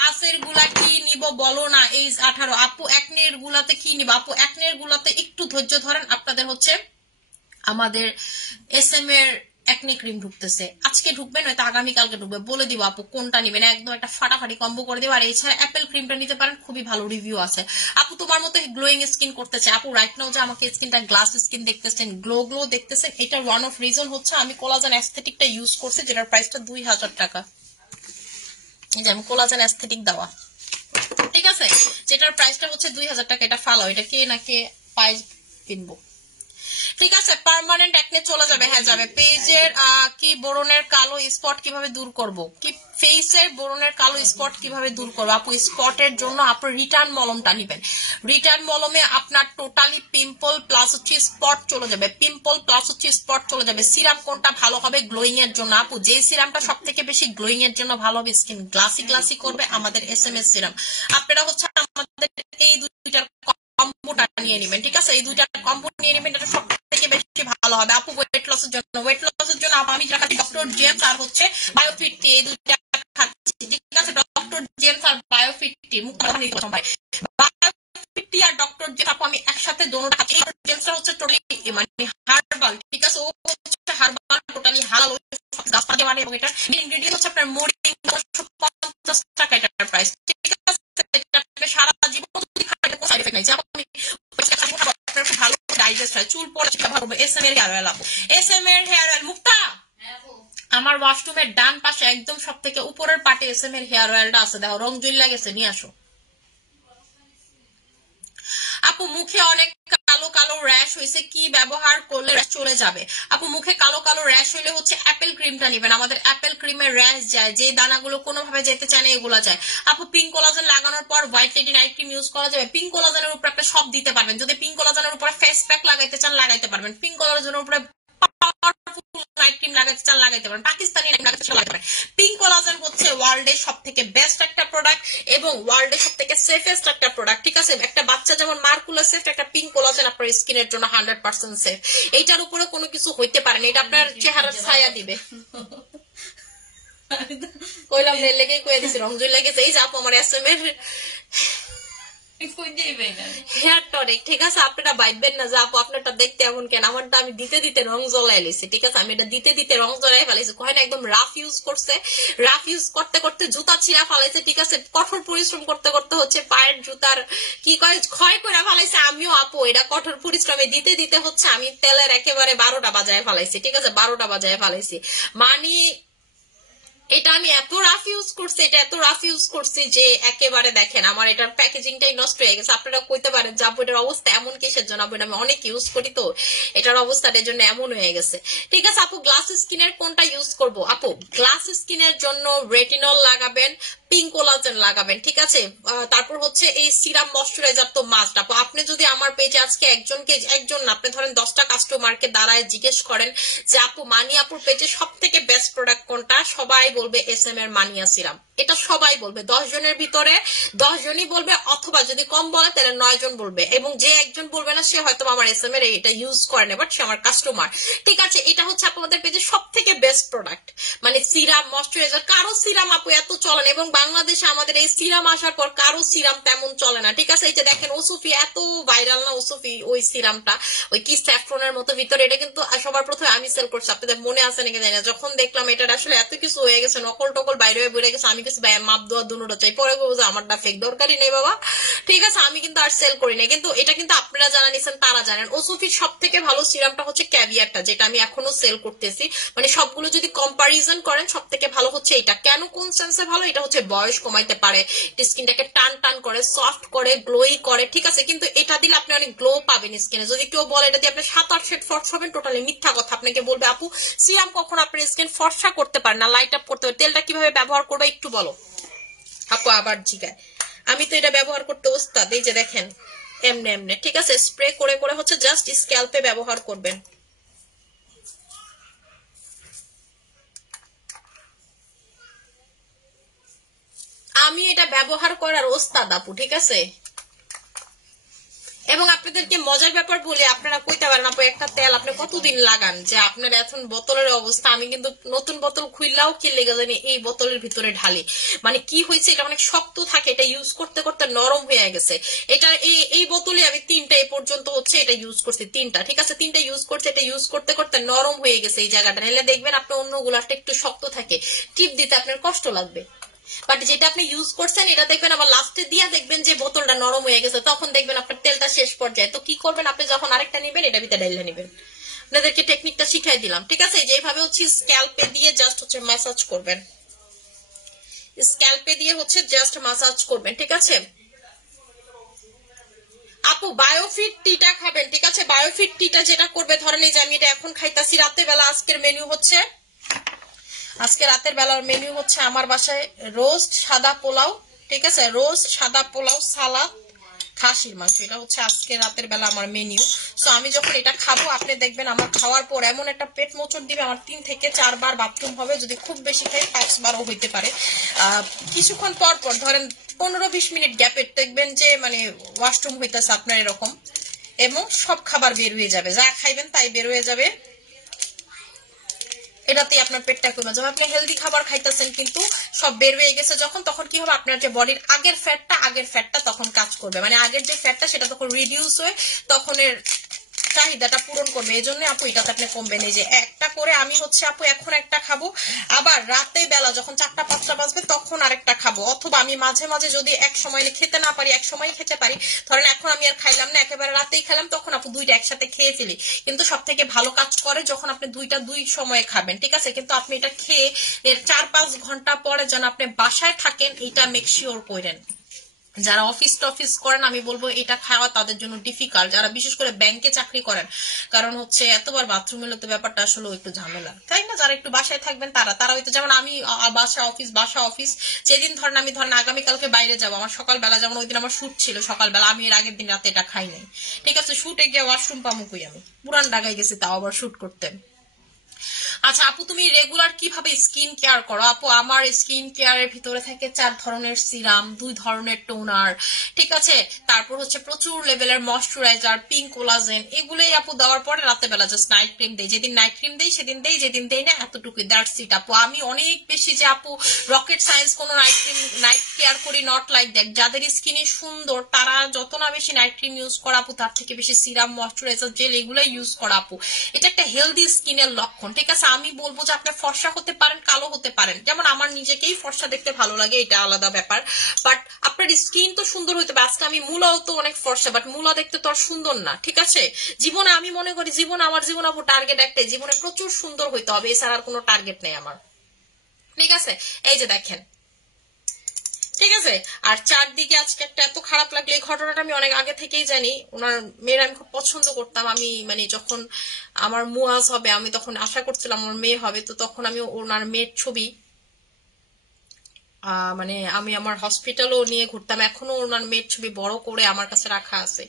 আসের গুলা কি নিব বলো না? এই 18। আপু একনের গুলাতে কি নিব? আপু একনের গুলাতে একটু ধৈর্য ধরেন, আপনাদের হচ্ছে আমাদের SM এর একনে ক্রিম ঢুকতেছে, আজকে ঢুকবে নয়তো আগামীকালকে ঢুকবে, বলে দিব আপু কোনটা নিবেন, একদম একটা ফাটাফাটি কম্বো করে দেবো। আর এছাড়া অ্যাপেল ক্রিমটা নিতে পারেন, খুবই ভালো রিভিউ আছে। আপু তোমার মতো গ্লোয়িং স্কিন করতে চাই। আপু রাইট নাও যে আমাকে স্কিনটা গ্লাস স্কিন দেখতেছেন, গ্লো গ্লো দেখতেছেন, এটার ওয়ান অফ রিজন হচ্ছে আমি কোলাজেন অ্যাস্থেটিকটা ইউজ করছি, যেটার প্রাইসটা 2000 টাকা। এই যে আমি কোলাজেন অ্যাস্থেটিক দেওয়া, ঠিক আছে, যেটার প্রাইসটা হচ্ছে 2000 টাকা। এটা ফালো, এটা কে না কে পাই কিনবো, ঠিক আছে। পার্মানেন্ট একনে চলে যাবে, হ্যাঁ যাবে। পেজের কি বোরনের কালো স্পট কিভাবে দূর করব? কি ফেসের বোরনের কালো স্পট কিভাবে দূর করবো? আপু স্পটের জন্য আপনি রিটার্ন মলমটা নিবেন। রিটার্ন মলমে আপনার টোটালি পিম্পল প্লাস হচ্ছে স্পট চলে যাবে, পিম্পল প্লাস হচ্ছে স্পট চলে যাবে। সিরাম কোনটা ভালো হবে গ্লোয়িং এর জন্য? আপু যে সিরামটা সব থেকে বেশি গ্লোয়িং এর জন্য ভালো হবে, স্কিন গ্লাসি গ্লাসি করবে, আমাদের SMS সিরাম। আপনারা হচ্ছে আমাদের এই 2টার কম্বোটা নিয়ে নেবেন, ঠিক আছে, এই 2টার কম্বো নিয়ে নেবেন, এটা সব থেকে বেশি ভালো হবে। আপু ওয়েট লসের জন্য, আমি যেটা খাচ্ছি ডক্টর জেমস আর হচ্ছে বায়োফিট, এই 2টা খাচ্ছি, ঠিক আছে। ডক্টর জেমস আর বায়োফিট বায়োফিট আর ডক্টর জেমস আপু আমি একসাথে দোনোটা খাচ্ছি। জেমসটা হচ্ছে টোটালি মানে হার্বাল, ঠিক আছে, ও হচ্ছে হার্বাল টোটালি হালাল গাছপালা দিয়ে বানায়, এবং এটা ইনগ্রেডিয়েন্ট হচ্ছে আপনার মোরিং 50 টাকা এটার প্রাইস, ঠিক আছে। এটা সারা জীবন যদি খান কোনো সাইড এফেক্ট নাই, যেমন আমি ভালো ডাইজেস্ট হয়, চুল পড়ে ব্যবহার করবো। SM এর হেয়ার অয়েল, আপু SM এর হেয়ার অয়েল। মুক্তা আমার ওয়াশরুমের ডান পাশে একদম সব থেকে উপরের পাটে এসএম এর হেয়ার অয়েলটা আছে, দেখো রং জুল্লা গেছে, নিয়ে আসো। আপু মুখে অনেক কালো কালো র্যাশ হয়েছে, কি ব্যবহার করলে চলে যাবে? আপু মুখে কালো কালো র্যাশ হইলে হচ্ছে অ্যাপেল ক্রিমটা নেবেন, আমাদের অ্যাপেল ক্রিমের র্যাশ যায়, যে দানাগুলো কোনোভাবে যেতে চায় না এগুলো যায়। আপু পিঙ্ক কোলাজেন লাগানোর পর white lady night cream use করা যাবে? পিঙ্ক কোলাজেনের উপর আপনি সব দিতে পারবেন, যদি পিঙ্ক কোলাজেনের উপরে ফেস প্যাক লাগাইতে চান লাগাইতে পারবেন, পিঙ্ক কোলাজেনের উপরে নাইট ক্রিম লাগাইতে চান লাগাইতে পারেন, পাকিস্তানি নাইট লাগাইতে চান লাগাইতে পারেন। পিঙ্ক কোলাজেন হচ্ছে ওয়ার্ল্ডের সবথেকে বেস্ট একটা প্রোডাক্ট এবং ওয়ার্ল্ডের সবথেকে সেফেস্ট একটা প্রোডাক্ট, ঠিক আছে? একটা বাচ্চা যেমন মার্কুলা সেফ, একটা পিঙ্ক কোলাজেন আপনার স্কিনের জন্য 100% সেফ। এইটার উপরে কোনো কিছু হইতে পারে না, এটা আপনার চেহারার ছায়া দিবে। কইলাম লেগেই কয়ে দিছি, রং জুই লেগেছে। এই যে আপু আমার এসএম এর হেয়ার টনিক, ঠিক আছে? আপনারা ভাববেন না যে আপু আপনারটা দেখতে এমন কেন, আমারটা আমি দিতে দিতে রং জ্বলাই লেছি, ঠিক আছে? আমি এটা দিতে দিতে রং জ্বলাই ফেলাইছি, কয় না একদম রাফ ইউজ করছে, রাফ ইউজ করতে করতে জুতা ছিঁড়া ফেলাইছে, ঠিক আছে? কঠোর পরিশ্রম করতে করতে হচ্ছে পায়ের জুতার কি কয় ক্ষয় করে ফেলাইছে। আমিও আপু এটা কঠোর পরিশ্রমে দিতে দিতে হচ্ছে আমি তেলের একেবারে 12টা বাজায় ফেলাইছি, ঠিক আছে? 12টা বাজায় ফেলাইছি, মানে এটা আমি এত রাফ ইউজ করছি, এটা এত রাফ ইউজ করছি যে একেবারে দেখেন আমার এটার প্যাকেজিংটাই নষ্ট হয়ে গেছে। আপনারা কইতে পারেন যে আপু এটার অবস্থা এমন কিসের জন্য? আপু আমি অনেক ইউজ করি তো এটার অবস্থাটার জন্য এমন হয়ে গেছে, ঠিক আছে? আপু গ্লাস স্কিনের কোনটা ইউজ করব? আপু গ্লাস স্কিনের জন্য রেটিনল লাগাবেন, পিঙ্ক কোলাজেন লাগাবেন, ঠিক আছে? তারপর হচ্ছে এই সিরাম ময়শ্চারাইজার তো মাস্ট। আপু আপনি যদি আমার পেজে আজকে একজন না, আপনি ধরেন 10টা কাস্টমারকে দাঁড়ায় জিজ্ঞেস করেন যে আপু মানি আপুর পেজে সব থেকে বেস্ট প্রোডাক্ট কোনটা, সবাই বলবে এসএম এর মানিয়া সিরাম, এটা সবাই বলবে। 10 জনের ভিতরে 10 জনই বলবে, অথবা যদি কম বলে তাহলে 9 জন বলবে, এবং যে একজন বলবে না সে হয়তো আমার এসএম এর এটা ইউজ করে না, বাট সে আমার কাস্টমার, ঠিক আছে? এটা হচ্ছে আপনাদের পেজে সব থেকে বেস্ট প্রোডাক্ট, মানে সিরাম ময়শ্চারাইজার। কারো সিরাম আপু এত চলে না, এবং বাংলাদেশে আমাদের এই সিরাম আসার পর কারো সিরাম তেমন চলে না, ঠিক আছে? এই যে দেখেন ওসুফি এত ভাইরাল না, ওসুফি ওই সিরামটা ওই কি স্যাফরনের মতো ভিতরে, এটা কিন্তু সবার প্রথমে আমি সেল করছি, আপনাদের মনে আছে নাকি জানি না। যখন দেখলাম এটা আসলে এত কিছু হয়ে গেছে, নকল টকল বাইরে হয়ে বেড়ে গেছে, আমি কিছু মাপ দেওয়া দুটোটা চাই, পরে বলবো যে আমারটা ফেক, দরকারই নেই বাবা, ঠিক আছে? আমি কিন্তু আর সেল করি না, কিন্তু এটা কিন্তু আপনারা যারা নিছেন তারা জানেন। ওসুফির সব থেকে ভালো সিরামটা হচ্ছে ক্যাভিয়ারটা, যেটা আমি এখনো সেল করতেছি, মানে সবগুলো যদি কম্পারিজন করেন সব থেকে ভালো হচ্ছে এটা। কেন, কোন সেন্সে ভালো? এটা হচ্ছে বয়স কমাইতে পারে, স্কিনটাকে টান টান করে, সফট করে, গ্লোই করে, ঠিক আছে? কিন্তু এটা দিলে আপনি অনেক গ্লো পাবেন স্কিনে। যদি কেউ বলে এটা দিয়ে আপনি 7-8 শেড ফর্সা হবেন, টোটালি মিথ্যা কথা। আপনাকে বলবে আপু সিরাম কখনো আপনার স্কিন ফর্সা করতে পারে না, লাইট আপ করতে পারে। তেলটা কিভাবে ব্যবহার করবে একটু বলো আপু, আবার জিগায়। আমি তো এটা ব্যবহার করতে ওস্তাদ, এই যে দেখেন এমনে এমনে, ঠিক আছে? স্প্রে করে করে হচ্ছে জাস্ট স্ক্যাল্পে ব্যবহার করবেন। আমি এটা ব্যবহার করার ওস্তাদ আপু, ঠিক আছে? এবং আপনাদেরকে মজার ব্যাপার বলি, আপনারা কইতে পারেন আপু একটা তেল আপনি কতদিন লাগান, যে আপনার এখন বোতলের অবস্থা। আমি কিন্তু নতুন বোতল খুললাও কি লেগে জানি এই বোতলের ভিতরে ঢালি, মানে কি হয়েছে এটা অনেক শক্ত থাকে, এটা ইউজ করতে করতে নরম হয়ে গেছে। এটা এই বোতলে আমি 3টা এই পর্যন্ত হচ্ছে এটা ইউজ করছি, 3টা, ঠিক আছে? 3টা ইউজ করছে, এটা ইউজ করতে করতে নরম হয়ে গেছে এই জায়গাটা। নাহলে দেখবেন আপনার অন্য গুলাটা একটু শক্ত থাকে, টিপ দিতে আপনার কষ্ট লাগবে, বাট যেটা আপনি ইউজ করছেন এটা দেখবেন আবার লাস্টে দিয়া দেখবেন যে বোতলটা নরম হয়ে গেছে, তখন দেখবেন আপনার তেলটা শেষ পর্যায়ে। তো কি করবেন আপনি, যখন আরেকটা নেবেন এটা ভিতরে ডাইলা নেবেন। আপনাদেরকে টেকনিকটা শিখাই দিলাম, ঠিক আছে? যেভাবে হচ্ছে স্ক্যাল্পে দিয়ে জাস্ট হচ্ছে ম্যাসাজ করবেন, স্ক্যাল্পে দিয়ে হচ্ছে জাস্ট ম্যাসাজ করবেন, ঠিক আছে? আপু বায়োফিট টিটা খাবেন, ঠিক আছে? বায়োফিট টিটা যেটা করবে, ধরেন এই যে আমি এটা এখন খাইতাছি রাতে বেলা, আজকের মেনু হচ্ছে, আজকে রাতের বেলার মেনু হচ্ছে আমার বাসায় রোস্ট সাদা পোলাও, ঠিক আছে? রোস্ট সাদা পোলাও, সালাদ, খাসির মাংস, এটা হচ্ছে আজকে রাতের বেলা আমার মেনু। সো আমি যখন এটা খাবো আপনি দেখবেন আমার খাওয়ার পর এমন একটা পেট মোচড় দিবে, আমার 3 থেকে 4 বার বাথরুম হবে, যদি খুব বেশি খাই 5 বারও হইতে পারে। কিছুক্ষণ পর পর ধরেন 15-20 মিনিট গ্যাপে দেখবেন যে মানে ওয়াশরুম হইতেছে আপনার এরকম, এবং সব খাবার বের হয়ে যাবে, যা খাইবেন তাই বের হয়ে যাবে। এটাতেই আপনার পেটটা কমে যাবে। আপনি হেলদি খাবার খাইতেছেন কিন্তু সব বের হয়ে গেছে যখন, তখন কি হবে, আপনার যে বডির আগের ফ্যাটটা তখন কাজ করবে, মানে আগের যে ফ্যাটটা সেটা তখন রিডিউস হয়ে তখন এর চাহিদাটা পূরণ করবে, এই জন্য আপু এটাতে আপনি কমবেন। এই যে একটা করে আমি হচ্ছে আপু এখন একটা খাবো, আবার রাতে বেলা যখন 4টা 5টা বাজবে তখন আরেকটা খাবো, অথবা আমি মাঝে মাঝে যদি এক সময় খেতে না পারি এক সময় খেতে পারি, ধরেন এখন আমি আর খাইলাম না একেবারে রাতেই খেলাম, তখন আপু দুইটা একসাথে খেয়ে ফেলি। কিন্তু সব থেকে ভালো কাজ করে যখন আপনি দুইটা দুই সময়ে খাবেন, ঠিক আছে? কিন্তু আপনি এটা খেয়ে এর 4-5 ঘন্টা পরে যেন আপনি বাসায় থাকেন, এটা মেক শিওর করেন। যারা অফিস টফিস করেন আমি বলবো এটা খাওয়া তাদের জন্য ডিফিকাল্ট, যারা বিশেষ করে ব্যাংকে চাকরি করেন, কারণ হচ্ছে এতবার বাথরুমে তো ব্যাপারটা আসলে একটু ঝামেলা, তাই না? যারা একটু বাসায় থাকবেন তারা হয়তো, যেমন আমি বাসা অফিস যেদিন ধরেন আমি আগামীকালকে বাইরে যাবো, আমার সকালবেলা, যেমন ওই দিন আমার শুট ছিল সকালবেলা, আমি এর আগের দিন রাতে এটা খাই নাই, ঠিক আছে? শুটে গিয়ে ওয়াশরুম পামুকুই, আমি পুরান ঢাকায় গেছি তাও আবার শুট করতে। আচ্ছা আপু, তুমি রেগুলার কিভাবে স্কিন কেয়ার করো? আপু আমার স্কিন কেয়ারের ভিতরে থাকে 4 ধরনের সিরাম, 2 ধরনের টোনার, ঠিক আছে? তারপর হচ্ছে প্রচুর লেভেলের ময়শ্চারাইজার, পিঙ্ক কোলাজেন, এগুলোই আপু দেওয়ার পরে রাতে বেলা জাস্ট নাইট ক্রিম দেই, যেদিন নাইট ক্রিম দেই সেদিন দেই, যেদিন দেই না এতটুকুই, দ্যাটস ইট আপু। আমি অনেক বেশি যে আপু রকেট সায়েন্স কোনো নাইট কেয়ার করি, নট লাইক দ্যাট। যাদের স্কিনে সুন্দর তারা যত না বেশি নাইট ক্রিম ইউজ করা আপু, তার থেকে বেশি সিরাম, ময়শ্চারাইজার, জেল এগুলাই ইউজ করা আপু। এটা একটা হেলদি স্কিনের লক্ষণ, ঠিক আছে? আমি বলবো যে আপনি ফর্সা হতে পারেন, কালো হতে পারেন, যেমন আমার নিজেকেই ফর্সা দেখতে ভালো লাগে, এটা আলাদা ব্যাপার, বাট আপনার স্কিন তো সুন্দর হইতে হবে। আজকে আমি মূলাও তো অনেক ফর্সা, বাট মূলা দেখতে তো আর সুন্দর না, ঠিক আছে? জীবনে আমি মনে করি আমার জীবন আপু টার্গেট একটাই, জীবনে প্রচুর সুন্দর হইতে হবে, এছাড়া আর কোনো টার্গেট নেই আমার, ঠিক আছে? এই যে দেখেন, ঠিক আছে? আর চারদিকে আজকে একটা এত খারাপ লাগলো, এই ঘটনাটা আমি অনেক আগে থেকেই জানি। ওনার মেয়ের আমি খুব পছন্দ করতাম, আমি মানে যখন আমার মুয়াজ হবে আমি তখন আশা করছিলাম আমার মেয়ে হবে, তো তখন আমি ওনার মেয়ের ছবি মানে আমি আমার হসপিটালও নিয়ে ঘুরতাম, এখনো ওনার মেয়ের ছবি বড় করে আমার কাছে রাখা আছে।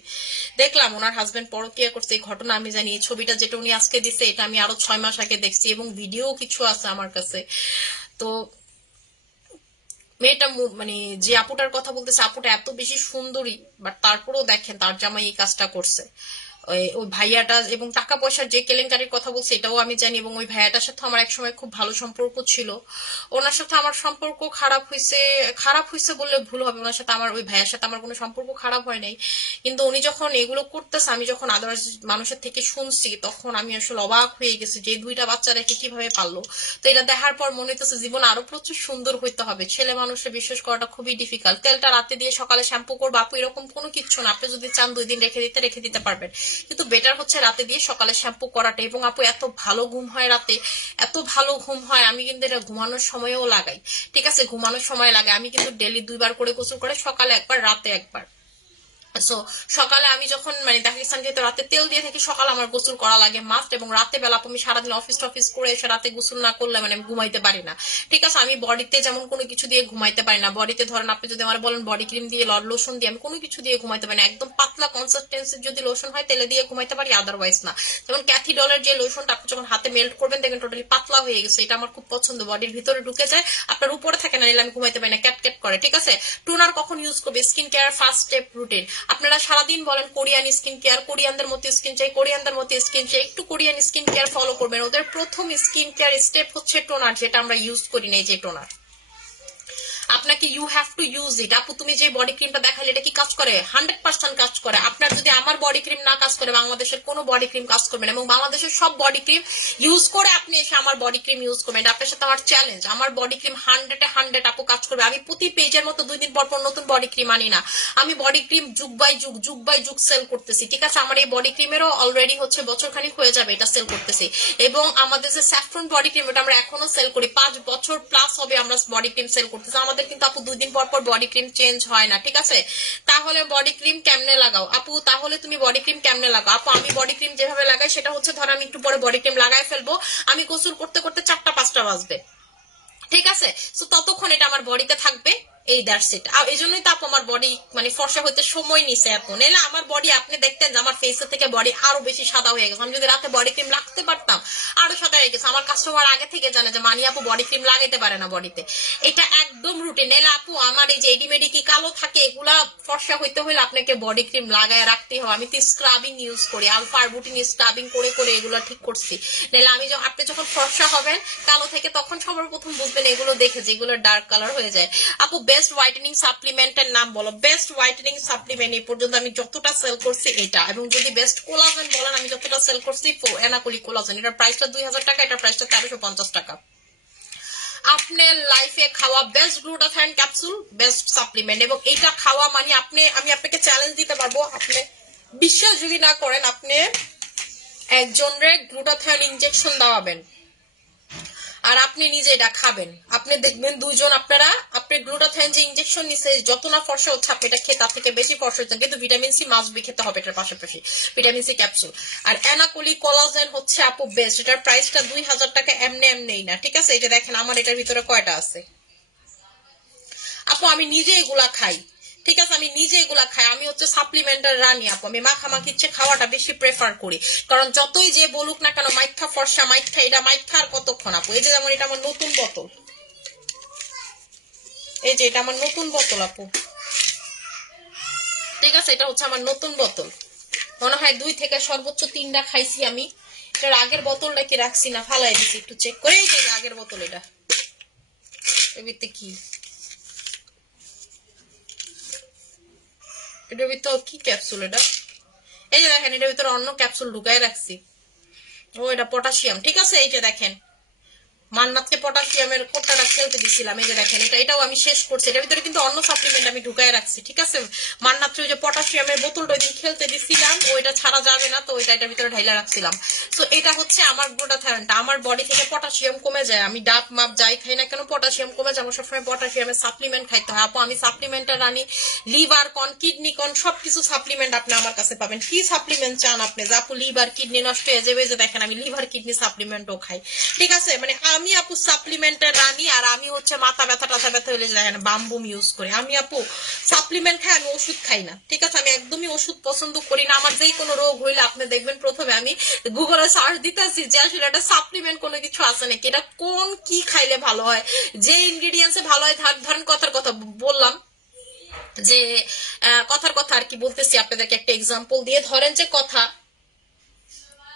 দেখলাম ওনার হাজবেন্ড পরকীয়া করছে, এই ঘটনা আমি জানি। এই ছবিটা যেটা উনি আজকে দিচ্ছে এটা আমি আরো 6 মাস আগে দেখছি, এবং ভিডিও কিছু আছে আমার কাছে। তো মেয়েটা মানে যে আপুটার কথা বলতেছে, আপুটা এত বেশি সুন্দরী, বাট তারপরেও দেখেন তার জামাই এই কাজটা করছে। ওই ভাইয়াটা, এবং টাকা পয়সার যে কেলেঙ্কারির কথা বলছে এটাও আমি জানি, এবং ওই ভাইয়াটার সাথে আমার একসময় খুব ভালো সম্পর্ক ছিল। ওনার সাথে আমার সম্পর্ক খারাপ হয়েছে বললে ভুল হবে, ওনার সাথে আমার, ওই ভাইয়ের সাথে আমার কোনো সম্পর্ক খারাপ হয় নাই, কিন্তু উনি যখন এগুলো করতেছে, আমি যখন আদার্স মানুষের থেকে শুনছি তখন আমি আসলে অবাক হয়ে গেছি যে 2টা বাচ্চা রেখে কিভাবে পারলো। তো এটা দেখার পর মনে হইতেছে জীবন আরো প্রচুর সুন্দর হইতে হবে, ছেলে মানুষের বিশ্বাস করাটা খুবই ডিফিকাল্ট। তেলটা রাতে দিয়ে সকালে শ্যাম্পু করবো আপু, এরকম কোনো কিছু না, আপনি যদি চান 2 দিন রেখে দিতে পারবেন, কিন্তু বেটার হচ্ছে রাতে দিয়ে সকালে শ্যাম্পু করাটা। এবং আপু এত ভালো ঘুম হয় রাতে, এত ভালো ঘুম হয়, আমি কিন্তু এটা ঘুমানোর সময়ও লাগাই, ঠিক আছে? ঘুমানোর সময় লাগে, আমি কিন্তু ডেলি 2বার করে গোসল করে, সকালে একবার রাতে একবার। সো সকালে আমি যখন মানে পাকিস্তান যেহেতু রাতে তেল দিয়ে থাকি, সকালে আমার গোসল করা লাগে মাস্ট, এবং রাতে বেলা আমি সারাদিন অফিস টফিস করে এসে রাতে গোসল না করলে মানে আমি ঘুমাইতে পারি না, ঠিক আছে? আমি বডিতে যেমন কোনো কিছু দিয়ে ঘুমাইতে পারি না, বডিতে ধরেন আপনি যদি আমার বলেন বডি ক্রিম দিয়ে, লোশন দিয়ে, আমি কোনো কিছু দিয়ে ঘুমাইতে পারি না। একদম পাতলা কনসিস্টেন্সির যদি লোশন হয় তেলে দিয়ে ঘুমাইতে পারি, আদারওয়াইজ না। যেমন ক্যাথিডলের যে লোশনটা আপনি যখন হাতে মেল্ট করবেন দেখবেন টোটালি পাতলা হয়ে গেছে, এটা আমার খুব পছন্দ, বডির ভিতরে ঢুকে যায়, আপনার উপরে থাকে না, নিলে আমি ঘুমাইতে পারি না, ক্যাট করে, ঠিক আছে? টোনার কখন ইউজ করবে? Skin care first step routine. আপনারা সারাদিন বলেন কোরিয়ান স্কিন কেয়ার, কোরিয়ানদের মতো স্কিন চাই, কোরিয়ানদের মতো স্কিন চাই, একটু কোরিয়ান স্কিন কেয়ার ফলো করবেন। ওদের প্রথম স্কিন কেয়ার স্টেপ হচ্ছে টোনার, যেটা আমরা ইউজ করি না, এই যে টোনার আপনাকে you have to use it. আপু তুমি যে বডি ক্রিমটা দেখালে এটা কি কাজ করে? 100% কাজ করে। আপনার যদি আমার বডি ক্রিম না কাজ করে, বাংলাদেশের কোনো বডি ক্রিম কাজ করবে না, এবং বাংলাদেশের সব বডি ক্রিম ইউজ করে আপনি এসে আমার বডি ক্রিম ইউজ করবেন, এটা আপনার সাথে আমার চ্যালেঞ্জ। আমার বডি ক্রিম 100 আপু কাজ করবে। আমি প্রতি পেজের মতো 2 দিন পর নতুন বডি ক্রিম আনি না, আমি বডি ক্রিম যুগ বাই যুগ সেল করতেছি, ঠিক আছে? আমার এই বডি ক্রিমেরও অলরেডি হচ্ছে বছরখানিক হয়ে যাবে এটা সেল করতেছি, এবং আমাদের যে স্যাফরন বডি ক্রিম এটা আমরা এখনো সেল করি, 5 বছর প্লাস হবে আমরা বডি ক্রিম সেল করতেছি। আমাদের কিন্তু আপু 2 দিন পর বডি ক্রিম চেঞ্জ হয় না, ঠিক আছে? তাহলে বডি ক্রিম কেমনে লাগাও আপু? তাহলে তুমি বডি ক্রিম কেমনে লাগাও আপু? আমি বডি ক্রিম যেভাবে লাগাই সেটা হচ্ছে, ধর আমি একটু পরে বডি ক্রিম লাগাই ফেলবো, আমি গোসল করতে করতে 4টা 5টা বাজবে, ঠিক আছে? তো ততক্ষণ এটা আমার বডিতে থাকবে, এই দ্যাটস ইট। আর এই জন্যই তো আপু আমার বডি মানে ফর্সা হইতে সময় নিছে এত, নাহলে আমার বডি আপনি দেখতেন যে আমার ফেসের থেকে বডি আরো বেশি সাদা হয়ে গেছে। আমি যদি রাতে বডি ক্রিম লাগতে পারতাম আরো সাদা হয়ে গেছে। আমার কাস্টমার আগে থেকে জানে যে মানি আপু বডি ক্রিম লাগাইতে পারে না বডিতে, এটা একদম রুটিন। নাহলে আপু আমার এই যে এডিমেডি কি কালো থাকে, এগুলা ফর্সা হইতে হলে আপনাকে বডি ক্রিম লাগায় রাখতে হবে। আমি তো স্ক্রাবিং ইউজ করি, আলফা আরবুটিন স্ক্রাবিং করে করে এগুলো ঠিক করছি। নাহলে আপনি যখন ফর্সা হবেন কালো থেকে, তখন সবার প্রথম বুঝবেন এগুলো দেখে যেগুলো ডার্ক কালার হয়ে যায়। আপু বেস্ট হোয়াইটেনিং সাপ্লিমেন্টের নাম বলো, বেস্ট হোয়াইটেনিং সাপ্লিমেন্ট এই পর্যন্ত আমি যতটা সেল করছি এটা, এবং যদি বেস্ট কোলাজেন বলেন আমি যতটা সেল করছি এনাকলি কোলাজেন, এটার প্রাইসটা 2000 টাকা, এটার প্রাইসটা 1350 টাকা। আপনার লাইফে খাওয়া best glutathione capsule, best supplement, এবং এটা খাওয়া মানে আমি আপনাকে চ্যালেঞ্জ দিতে পারবো, আপনি বিশ্বাস যদি না করেন আপনি একজনের গ্লুটাথায়ন ইনজেকশন দেওয়াবেন আর আপনি নিজে এটা খাবেন, আপনি দেখবেন দুইজন আপনারা আপনি গ্লুটাথায়ন যে ইনজেকশন নিছে যত না ফর্সা হচ্ছে আপনি এটা খেয়ে তার থেকে বেশি ফর্সা হচ্ছেন, কিন্তু ভিটামিন সি মাস্ট বি খেতে হবে এটার পাশাপাশি, ভিটামিন সি ক্যাপসুল। আর অ্যানাকলি কোলাজেন হচ্ছে আপু বেস্ট, এটার প্রাইসটা 2000 টাকা, এমনি না, ঠিক আছে। এটা দেখেন আমার এটার ভিতরে কয়টা আছে আপু, আমি নিজে এগুলা খাই, ঠিক আছে, আমি নিজে এগুলা খাই, আমি হচ্ছে সাপ্লিমেন্টার রানী আপু, আমি মাখামাখির চেয়ে খাওয়াটা বেশি প্রেফার করি, কারণ যতই যে বলুক না কেন মাইথা ফর্সা মাইথা, এটা মাইথা আর কতক্ষণ আপু। এই যে যেমন এটা আমার নতুন বোতল, এই যে এটা আমার নতুন বোতল আপু, ঠিক আছে, এটা হচ্ছে আমার নতুন বোতল, মনে হয় 2 থেকে সর্বোচ্চ 3টা খাইছি আমি। এটার আগের বোতলটা কি রাখছি না ফালাই দিছি, একটু চেক করে, এই যে আগের বোতল, এটা এর ভিতরে কি, এটার ভিতরে কি ক্যাপসুল, এটা এই যে দেখেন এটার ভিতরে অন্য ক্যাপসুল ঢুকাই রাখছি, ও এটা পটাশিয়াম, ঠিক আছে। এই যে দেখেন মান্নাতকে পটাশিয়ামের কোটাটা খেলতে দিছিলাম, এই যে দেখেন এটাও আমি শেষ করছি, এটার ভিতরে কিন্তু অন্য সাপ্লিমেন্ট আমি ঢুকায় রাখছি, ঠিক আছে। মান্নাত ওই যে পটাশিয়ামের বোতলটা ওই দিন খেলতে দিছিলাম, ওইটা ছাড়া যাবে না, তো ওইটা এটার ভিতরে ঢাইলা রাখছিলাম। তো এটা হচ্ছে আমার গ্লুটাথায়নটা, আমার বডি থেকে পটাশিয়াম কমে যায়, আমি ডাব মাপ যাই খাই না কেন পটাশিয়াম কমে যায়, আমার সবসময় পটাশিয়ামের সাপ্লিমেন্ট খাইতে হয় আপু। আমি সাপ্লিমেন্টটা রানি, লিভার কন কিডনি কন সবকিছু সাপ্লিমেন্ট আপনি আমার কাছে পাবেন। কি সাপ্লিমেন্ট চান আপনি, যে আপু লিভার কিডনি নষ্ট হয়ে যাবে, যে দেখেন আমি লিভার কিডনি সাপ্লিমেন্টও খাই, ঠিক আছে। মানে আমি আপু সাপ্লিমেন্টের রানী, আর আমি হচ্ছে মাথা ব্যথা টাথা ব্যথা হলে দেখেন বামবুম ইউজ করি, আমি আপু সাপ্লিমেন্ট খাই, আমি ওষুধ খাই না, ঠিক আছে। আমি একদমই ওষুধ পছন্দ করি না, আমার যেই কোনো রোগ হইলে আপনি দেখবেন প্রথমে আমি গুগলে সার্চ দিতেছি যে আসলে এটা সাপ্লিমেন্ট কোনো কিছু আছে নাকি, এটা কোন কি খাইলে ভালো হয়, যে ইনগ্রিডিয়েন্টসে ভালো হয়, ধরেন কথার কথা বললাম যে কথার কথা আর কি বলতেছি আপনাদেরকে একটা এক্সাম্পল দিয়ে, ধরেন যে কথা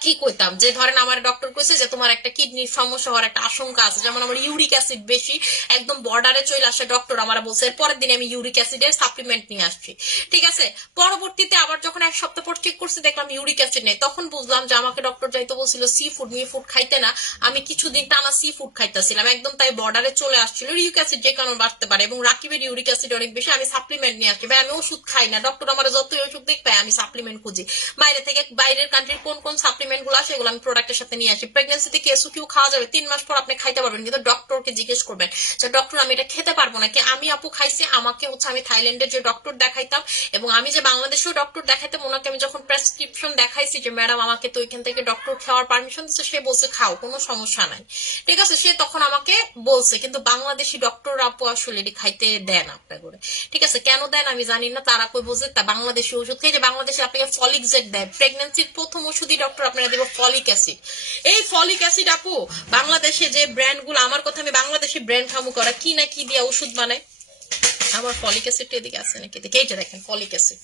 কি কইতাম, যে ধরেন আমার ডক্টর কইছে যে তোমার একটা কিডনির সমস্যা হওয়ার একটা আশঙ্কা আছে, যেমন আমার ইউরিক অ্যাসিড বেশি, একদম বর্ডারে চলে আসে, ডক্টর আমার বলছে, এর পরের দিনে আমি ইউরিক অ্যাসিডের সাপ্লিমেন্ট নিয়ে আসছি, ঠিক আছে। পরবর্তীতে আবার যখন 1 সপ্তাহ পর চেক করছি দেখলাম ইউরিক অ্যাসিড নেই, তখন বুঝলাম যে আমাকে ডক্টর যাইতে বলছিল সি ফুড মি ফুড খাইতে না, আমি কিছুদিন টানা সি ফুড খাইতেছিলাম, একদম তাই বর্ডারে চলে আসছিল, ইউরিক অ্যাসিড যে কারণে বাড়তে পারে, এবং রাকিবের ইউরিক অ্যাসিড অনেক বেশি, আমি সাপ্লিমেন্ট নিয়ে আসছি, ভাই আমি ওষুধ খাই না, ডক্টর আমার যতই ওষুধ দেখবে আমি সাপ্লিমেন্ট খুঁজি, বাইরে থেকে বাইরের কান্ট্রির কোন কোন সাপ্লিমেন্ট গুলো আসে এগুলো আমি প্রোডাক্টের সাথে নিয়ে আসি। প্রেগন্যান্সিতে কেসু খাওয়া যাবে, 3 মাস পর আপনি খাইতে পারবেন, কিন্তু ডক্টরকে জিজ্ঞেস করবেন যে ডক্টর আমি এটা খেতে পারবো নাকি। আমি আপু খাইছি, আমাকে হচ্ছে আমি থাইল্যান্ডের যে ডক্টর দেখাইতাম এবং আমি যে বাংলাদেশেও ডক্টর দেখাইতাম, ওনাকে আমি যখন প্রেসক্রিপশন দেখাইছি যে ম্যাডাম আমাকে তো ওইখান থেকে ডক্টর খাওয়ার পারমিশন দিচ্ছে, সে বলছে খাও কোনো সমস্যা নাই, ঠিক আছে, সে তখন আমাকে বলছে, কিন্তু বাংলাদেশি ডক্টর আপু আসলে এটি খাইতে দেন আপনার করে, ঠিক আছে, কেন দেন আমি জানি না, তারা কই বলছে তা বাংলাদেশি ওষুধ খেয়ে, যে বাংলাদেশে আপনাকে ফলিক জেড দেয়, প্রেগন্যান্সির প্রথম ওষুধই ডক্টর আপনারা দেবো ফলিক অ্যাসিড। এই ফলিক অ্যাসিড আপু বাংলাদেশে যে ব্র্যান্ড গুলো, আমার কথা আমি বাংলাদেশি ব্র্যান্ড খামু করা কি না কি দিয়ে ওষুধ বানায়, আমার ফলিক অ্যাসিড এদিকে আছে নাকি দেখে, এই যে দেখেন ফলিক অ্যাসিড,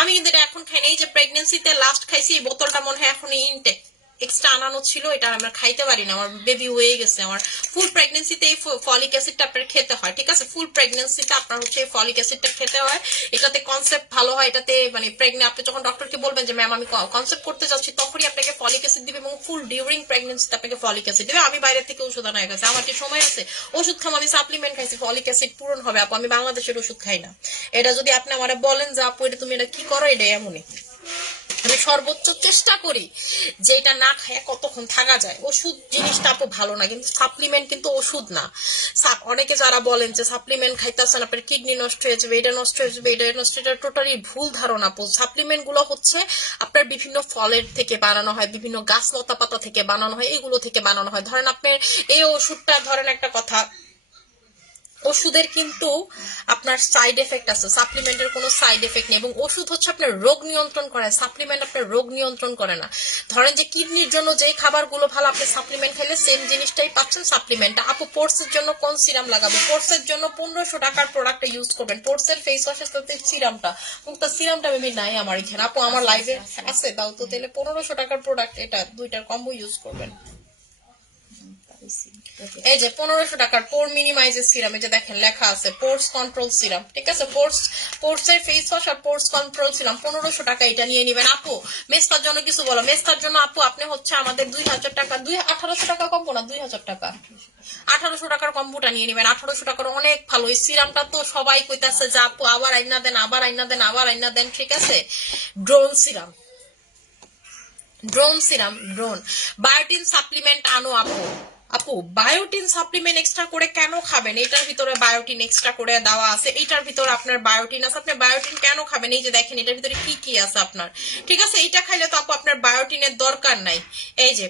আমি কিন্তু এটা এখন খাই না, এই যে প্রেগনেন্সিতে লাস্ট খাইছি, এই বোতলটা মনে হয় এখন ইনটেক এক্সট্রা আনানো ছিল, এটা আমরা খাইতে পারি না, আমার বেবি হয়ে গেছে, আমার ফুল প্রেগনেন্সিতে এই ফলিক অ্যাসিডটা আপনার খেতে হয়, ঠিক আছে, ফুল প্রেগনেন্সিতে আপনার হচ্ছে এই ফলিক অ্যাসিডটা খেতে হয়, এটাতে কনসেপ্ট ভালো হয়, এটাতে মানে প্রেগনেন্ট আপনি যখন ডক্টরকে বলবেন যে ম্যাম আমি কনসেপ্ট করতে যাচ্ছি, তখনই আপনাকে ফলিক অ্যাসিড দিবে, এবং ফুল ডিউরিং প্রেগনেন্সিতে আপনাকে ফলিক অ্যাসিড দিবে। আমি বাইরে থেকে ওষুধ আনা হয়ে গেছে, আমার কি সময় আছে ওষুধ খাম, আমি সাপ্লিমেন্ট খাইছি, ফলিক অ্যাসিড পূরণ হবে আপু, আমি বাংলাদেশের ওষুধ খাই না। এটা যদি আপনি আমার বলেন যে আপু এটা তুমি এটা কি করো, এটা এমনই, আমি সর্বোচ্চ চেষ্টা করি যে এটা না খায় কতক্ষণ থাকা যায়। ওষুধ জিনিসটা আপু ভালো না, কিন্তু সাপ্লিমেন্ট কিন্তু ওষুধ না। অনেকে যারা বলেন যে সাপ্লিমেন্ট খাইতেছেন আপনার কিডনি নষ্ট হয়ে যাবে, এটা নষ্ট হয়ে যাবে, এটা নষ্ট, এটা টোটালি ভুল ধারণা আপু। সাপ্লিমেন্ট গুলো হচ্ছে আপনার বিভিন্ন ফলের থেকে বানানো হয়, বিভিন্ন গাছ লতা পাতা থেকে বানানো হয়, এগুলো থেকে বানানো হয়। ধরেন আপনার এই ওষুধটা, ধরেন একটা কথা, ওষুধের কিন্তু আপনার সাইড এফেক্ট আছে, সাপ্লিমেন্টের কোনো সাইড এফেক্ট নেই, এবং ওষুধ হচ্ছে আপনার রোগ নিয়ন্ত্রণ করে, সাপ্লিমেন্ট আপনার রোগ নিয়ন্ত্রণ করে না। ধরেন যে কিডনির জন্য যেই খাবারগুলো ভালো, আপনি সাপ্লিমেন্ট খাইলে সেম জিনিসটাই পাচ্ছেন সাপ্লিমেন্টটা। আপু পোর্সের জন্য কোন সিরাম লাগাবো, পোর্সের জন্য 1500 টাকার প্রোডাক্ট ইউজ করবেন, পোর্সের ফেস ওয়াশের সাথে সিরামটা, মুক্তা সিরামটা মেবি নাই আমার এখানে আপু, আমার লাইভে আছে, দাও তো তাহলে 1500 টাকার প্রোডাক্ট, এটা দুইটার কম্বো ইউজ করবেন। এই যে 1500 টাকার পোর মিনিমাইজের সিরাম, এই যে দেখেন লেখা আছে পোর্স কন্ট্রোল সিরাম, ঠিক আছে, পোর্সের ফেস ওয়াশ আর পোর্স কন্ট্রোল সিরাম 1500 টাকা, এটা নিয়ে নেবেন। আপু মেস্তার জন্য কিছু বলো, মেস্তার জন্য আপু আপনি হচ্ছে আমাদের 2000 টাকা 1800 টাকা কম্বো না 2000 টাকা 1800 টাকার কম্বোটা নিয়ে নেবেন। 1800 টাকার অনেক ভালো এই সিরামটা, তো সবাই কইতাছে যে আপু আবার আইনা দেন, আবার আইনা দেন, আবার আইনা দেন, ঠিক আছে। ড্রোন সিরাম, ড্রোন বায়োটিন সাপ্লিমেন্ট আনো আপু। আপু বায়োটিন সাপ্লিমেন্ট এক্সট্রা করে কেন খাবেন? এটার ভিতরে বায়োটিন এক্সট্রা করে দেওয়া আছে, এটার ভিতরে আপনার বায়োটিন আছে, আপনি বায়োটিন কেন খাবেন? এই যে দেখেন এটার ভিতরে কি কি আছে আপনার, ঠিক আছে। এটা খাইলে তো আপু আপনার বায়োটিনের দরকার নাই, এই যে,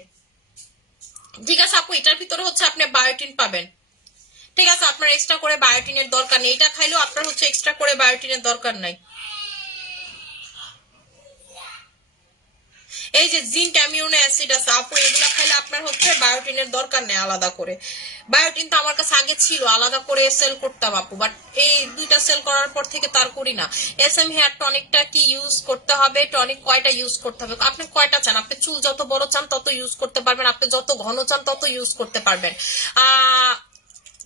ঠিক আছে আপু এটার ভিতরে হচ্ছে আপনি বায়োটিন পাবেন, ঠিক আছে, আপনার এক্সট্রা করে বায়োটিনের দরকার নেই, এটা খাইলেও আপনার হচ্ছে এক্সট্রা করে বায়োটিনের দরকার নাই। এই যে জিঙ্ক অ্যামিনো অ্যাসিড আছে আপু, এগুলা খাইলে আপনার হচ্ছে বায়োটিনের দরকার নেই আলাদা করে। বায়োটিন তো আমার কাছে আগে ছিল, আলাদা করে সেল করতাম আপু, বাট এই দুইটা সেল করার পর থেকে তার করি না। SM হেয়ার টনিকটা কি ইউজ করতে হবে? টনিক কয়টা ইউজ করতে হবে? আপনি কয়টা চান? আপনি চুল যত বড় চান তত ইউজ করতে পারবেন, আপনি যত ঘন চান তত ইউজ করতে পারবেন।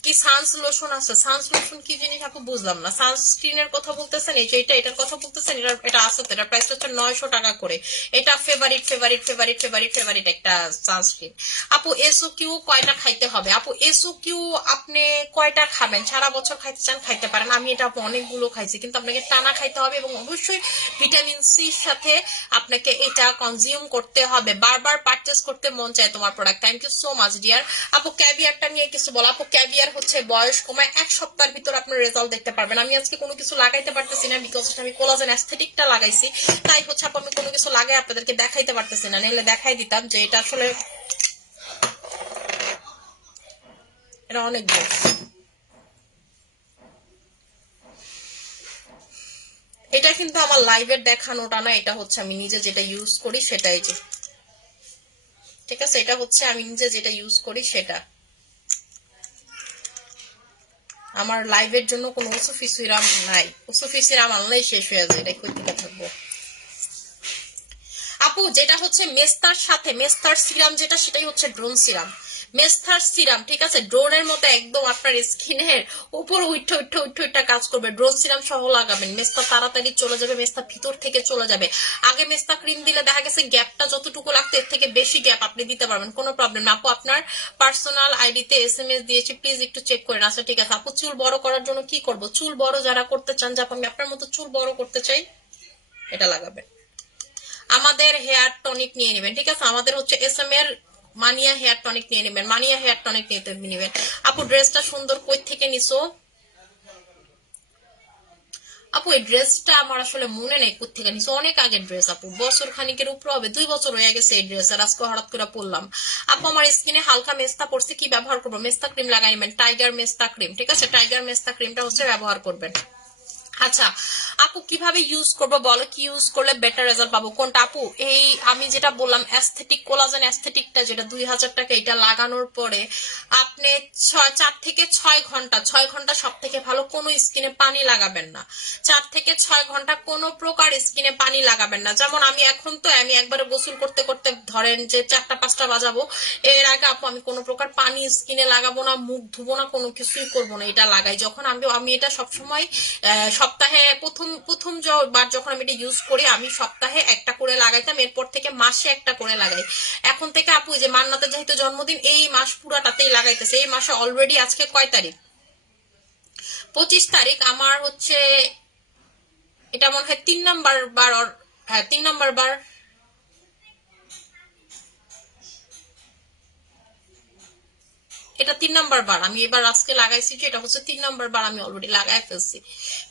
কি সানস লোশন আছে? সানস লোশন কি জিনিস আপু বুঝলাম না। সানস্ক্রিনের কথা বলতেছেন? এই যে এটার কথা বলতেছেন? এটা আছে তো, এটা প্রাইস হচ্ছে 900 টাকা করে। এটা ফেভারিট একটা সানস্ক্রিন। আপু এসওকিউ কয়টা খাইতে হবে? আপু এসওকিউ আপনি কয়টা খাবেন? সারা বছর খাইতে চান খাইতে পারেন, আমি এটা আপু অনেকগুলো খাইছি, কিন্তু আপনাকে টানা খাইতে হবে এবং অবশ্যই ভিটামিন সির সাথে আপনাকে এটা কনজিউম করতে হবে। বারবার পারচেস করতে মন চায় তোমার product. Thank you so much dear. আপু ক্যাভিয়ারটা নিয়ে কিছু বলো। আপু ক্যাভিয়ার হচ্ছে বয়স কমায় 1 সপ্তাহের ভিতর আপনার রেজাল্ট দেখতে পারবেন। আমি আজকে কোনো কিছু লাগাইতে পারতেছি না, বিকজ আমি কোলাজেন অ্যাস্থেটিকটা লাগাইছি, তাই হচ্ছে আপু আমি কোনো কিছু লাগাই আপনাদেরকে দেখাইতে পারতেছি না, নাহলে দেখাই দিতাম যে এটা আসলে এটা অনেক বেশ। এটা কিন্তু আমার লাইভের দেখানোটা না, এটা হচ্ছে আমি নিজে যেটা ইউজ করি সেটাই, যে ঠিক আছে, এটা হচ্ছে আমি নিজে যেটা ইউজ করি সেটা। আমার লাইভের জন্য কোনো ওসুফি সিরাম নাই, ওসুফি সিরাম আনলেই শেষ হয়ে যায়, এটা কোথেকে থাকবো। আপু যেটা হচ্ছে মেস্তার সাথে মেস্তার সিরাম যেটা, সেটাই হচ্ছে ড্রোন সিরাম, মেস্তার সিরাম, ঠিক আছে। ড্রোনের মতো একদম আপনার স্কিনের উপর উঠা কাজ করবে। ড্রোন সিরাম সহ লাগাবেন, মেস্তা তাড়াতাড়ি চলে যাবে, মেস্তা ভিতর থেকে চলে যাবে। আগে মেস্তা ক্রিম দিলে দেখা গেছে গ্যাপটা যতটুকু লাগতো এর থেকে বেশি গ্যাপ আপনি দিতে পারবেন, কোনো প্রবলেম না। আপু আপনার পার্সোনাল আইডিতে SMS দিয়েছি, প্লিজ একটু চেক করেন। আচ্ছা ঠিক আছে। আপু চুল বড় করার জন্য কি করব? চুল বড় যারা করতে চান, যা আমি আপনার মতো চুল বড় করতে চাই, এটা লাগাবেন। আমাদের হেয়ার টনিক নিয়ে নেবেন, ঠিক আছে। আমাদের হচ্ছে SM এর মানিয়া হেয়ার টনিক নিয়ে নেবেন, মানিয়া হেয়ার টনিক নিতে নেবেন। আপু ড্রেসটা সুন্দর কই থেকে নিছো? আপু এই ড্রেসটা আমার আসলে মনে নেই কোথেকে নিছো, অনেক আগের ড্রেস আপু, বছর খানিকের উপরে হবে, 2 বছর হয়ে গেছে এই ড্রেস, আর আজকে হঠাৎ করে পরলাম। আপু আমার স্কিনে হালকা মেস্তা পড়ছে, কি ব্যবহার করবো? মেস্তা ক্রিম লাগাই নেবেন, টাইগার মেস্তা ক্রিম, ঠিক আছে, টাইগার মেস্তা ক্রিমটা হচ্ছে ব্যবহার করবেন। আচ্ছা আপু কিভাবে ইউজ করবো বলো, কি ইউজ করলে বেটার রেজাল্ট পাবো? কোনটা আপু? এই আমি যেটা বললাম অ্যাস্থেটিক, কোলাজেন অ্যাস্থেটিকটা যেটা 2000 টাকা, এটা লাগানোর পরে আপনি 4 থেকে 6 ঘন্টা, 6 ঘন্টা সব থেকে ভালো, কোনো স্কিনে পানি লাগাবেন না। 4 থেকে 6 ঘন্টা কোনো প্রকার স্কিনে পানি লাগাবেন না। যেমন আমি এখন তো আমি একবারে গোসল করতে করতে ধরেন যে 4টা 5টা বাজাবো, এর আগে আপু আমি কোনো প্রকার পানি স্কিনে লাগাবো না, মুখ ধুবো না, কোনো কিছুই করবো না, এটা লাগাই যখন আমি এটা সবসময় সপ্তাহে প্রথম বার যখন আমি এটা ইউজ করি, আমি সপ্তাহে একটা করে লাগাইতাম, এরপর থেকে মাসে একটা করে লাগাই। এখন থেকে আপু যে মান্নাতের যেহেতু জন্মদিন, এই মাস পুরাটাতেই লাগাইতেছে। এই মাসে অলরেডি আজকে কয় তারিখ? 25 তারিখ। আমার হচ্ছে এটা মনে হয় 3 নাম্বার বার, হ্যাঁ 3 নাম্বার বার। এটা 3 নাম্বার বার আমি এবার আজকে লাগাইছি, যে এটা হচ্ছে 3 নাম্বার বার আমি অলরেডি লাগাই ফেলছি,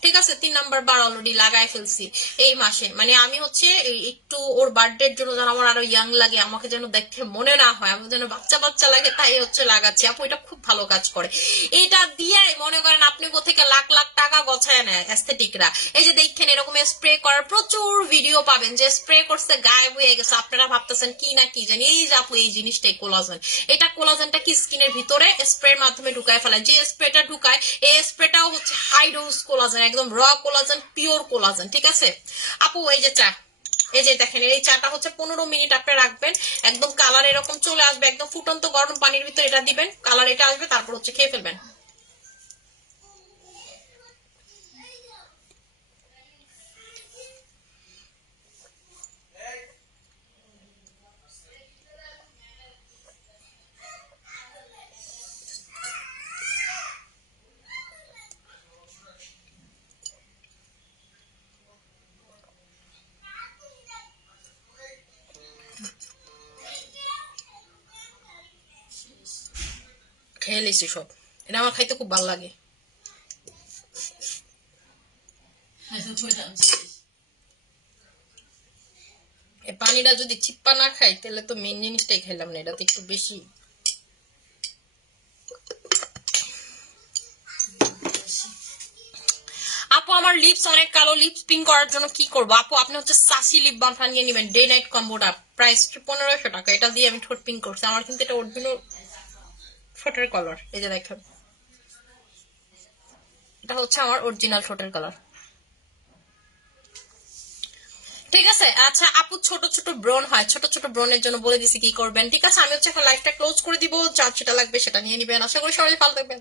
ঠিক আছে। 3 নাম্বার বার অলরেডি লাগাই ফেলছি এই মাসে। মানে আমি হচ্ছে একটু ওর বার্থডের জন্য যেন আমার আরো ইয়াং লাগে, আমাকে যেন দেখতে মনে না হয়, আমার যেন বাচ্চা বাচ্চা লাগে, তাই হচ্ছে লাগাচ্ছি। আপু এটা খুব ভালো কাজ করে। এটা দিয়ে মনে করেন আপনি কোথেকে লাখ লাখ টাকা গছায় নেয় অ্যাস্থেটিকরা। এই যে দেখেন এরকম স্প্রে করার প্রচুর ভিডিও পাবেন, যে স্প্রে করছে গায়েব হয়ে গেছে, আপনারা ভাবতেছেন কি না কি জানি। এই যে আপু এই জিনিসটাই কোলাজেন, এটা কোলাজেনটা কি স্কিনের ভিতরে স্প্রের মাধ্যমে ঢুকায় ফেলায়, যে স্প্রেটা ঢুকায় এই স্প্রেটাও হচ্ছে হাই ডোজ কোলাজেন, একদম র কোলাজেন, পিওর কোলাজেন, ঠিক আছে। আপু এই যে চা এই যে দেখেন এই চাটা হচ্ছে 15 মিনিট আপনি রাখবেন, একদম কালার এরকম চলে আসবে, একদম ফুটন্ত গরম পানির ভিতর এটা দিবেন, কালার এটা আসবে, তারপর হচ্ছে খেয়ে ফেলবেন। খেয়ে লেছি সব, এটা আমার খাইতে খুব ভালো লাগে। এই পানিটা যদি চিপ্পা না খাই তাহলে তো মেন জিনিসটাই খাইলাম না, এটাতে একটু বেশি। আপু আমার লিপস অনেক কালো, লিপস পিঙ্ক করার জন্য কি করবো? আপু আপনি হচ্ছে সাসি লিপ বাম বানিয়ে নেবেন, ডে নাইট কম্বোটা, প্রাইস 1500 টাকা। এটা দিয়ে আমি ঠোঁট পিঙ্ক করছি, আমার কিন্তু এটা অরিজিনাল ঠোঁটের কালার। এই যে দেখেন এটা হচ্ছে আমার অরিজিনাল ঠোঁটের কালার। ঠিক আছে, আচ্ছা আপু ছোট ছোট ব্রন হয়, ছোট ছোট ব্রনের জন্য বলে দিছি কি করবেন। ঠিক আছে, আমি হচ্ছে এখন লাইফটা ক্লোজ করে দিব, যার যেটা লাগবে সেটা নিয়ে নিবেন। আশা করি সবাই ভালো থাকবেন,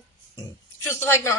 সুস্থ থাকবেন।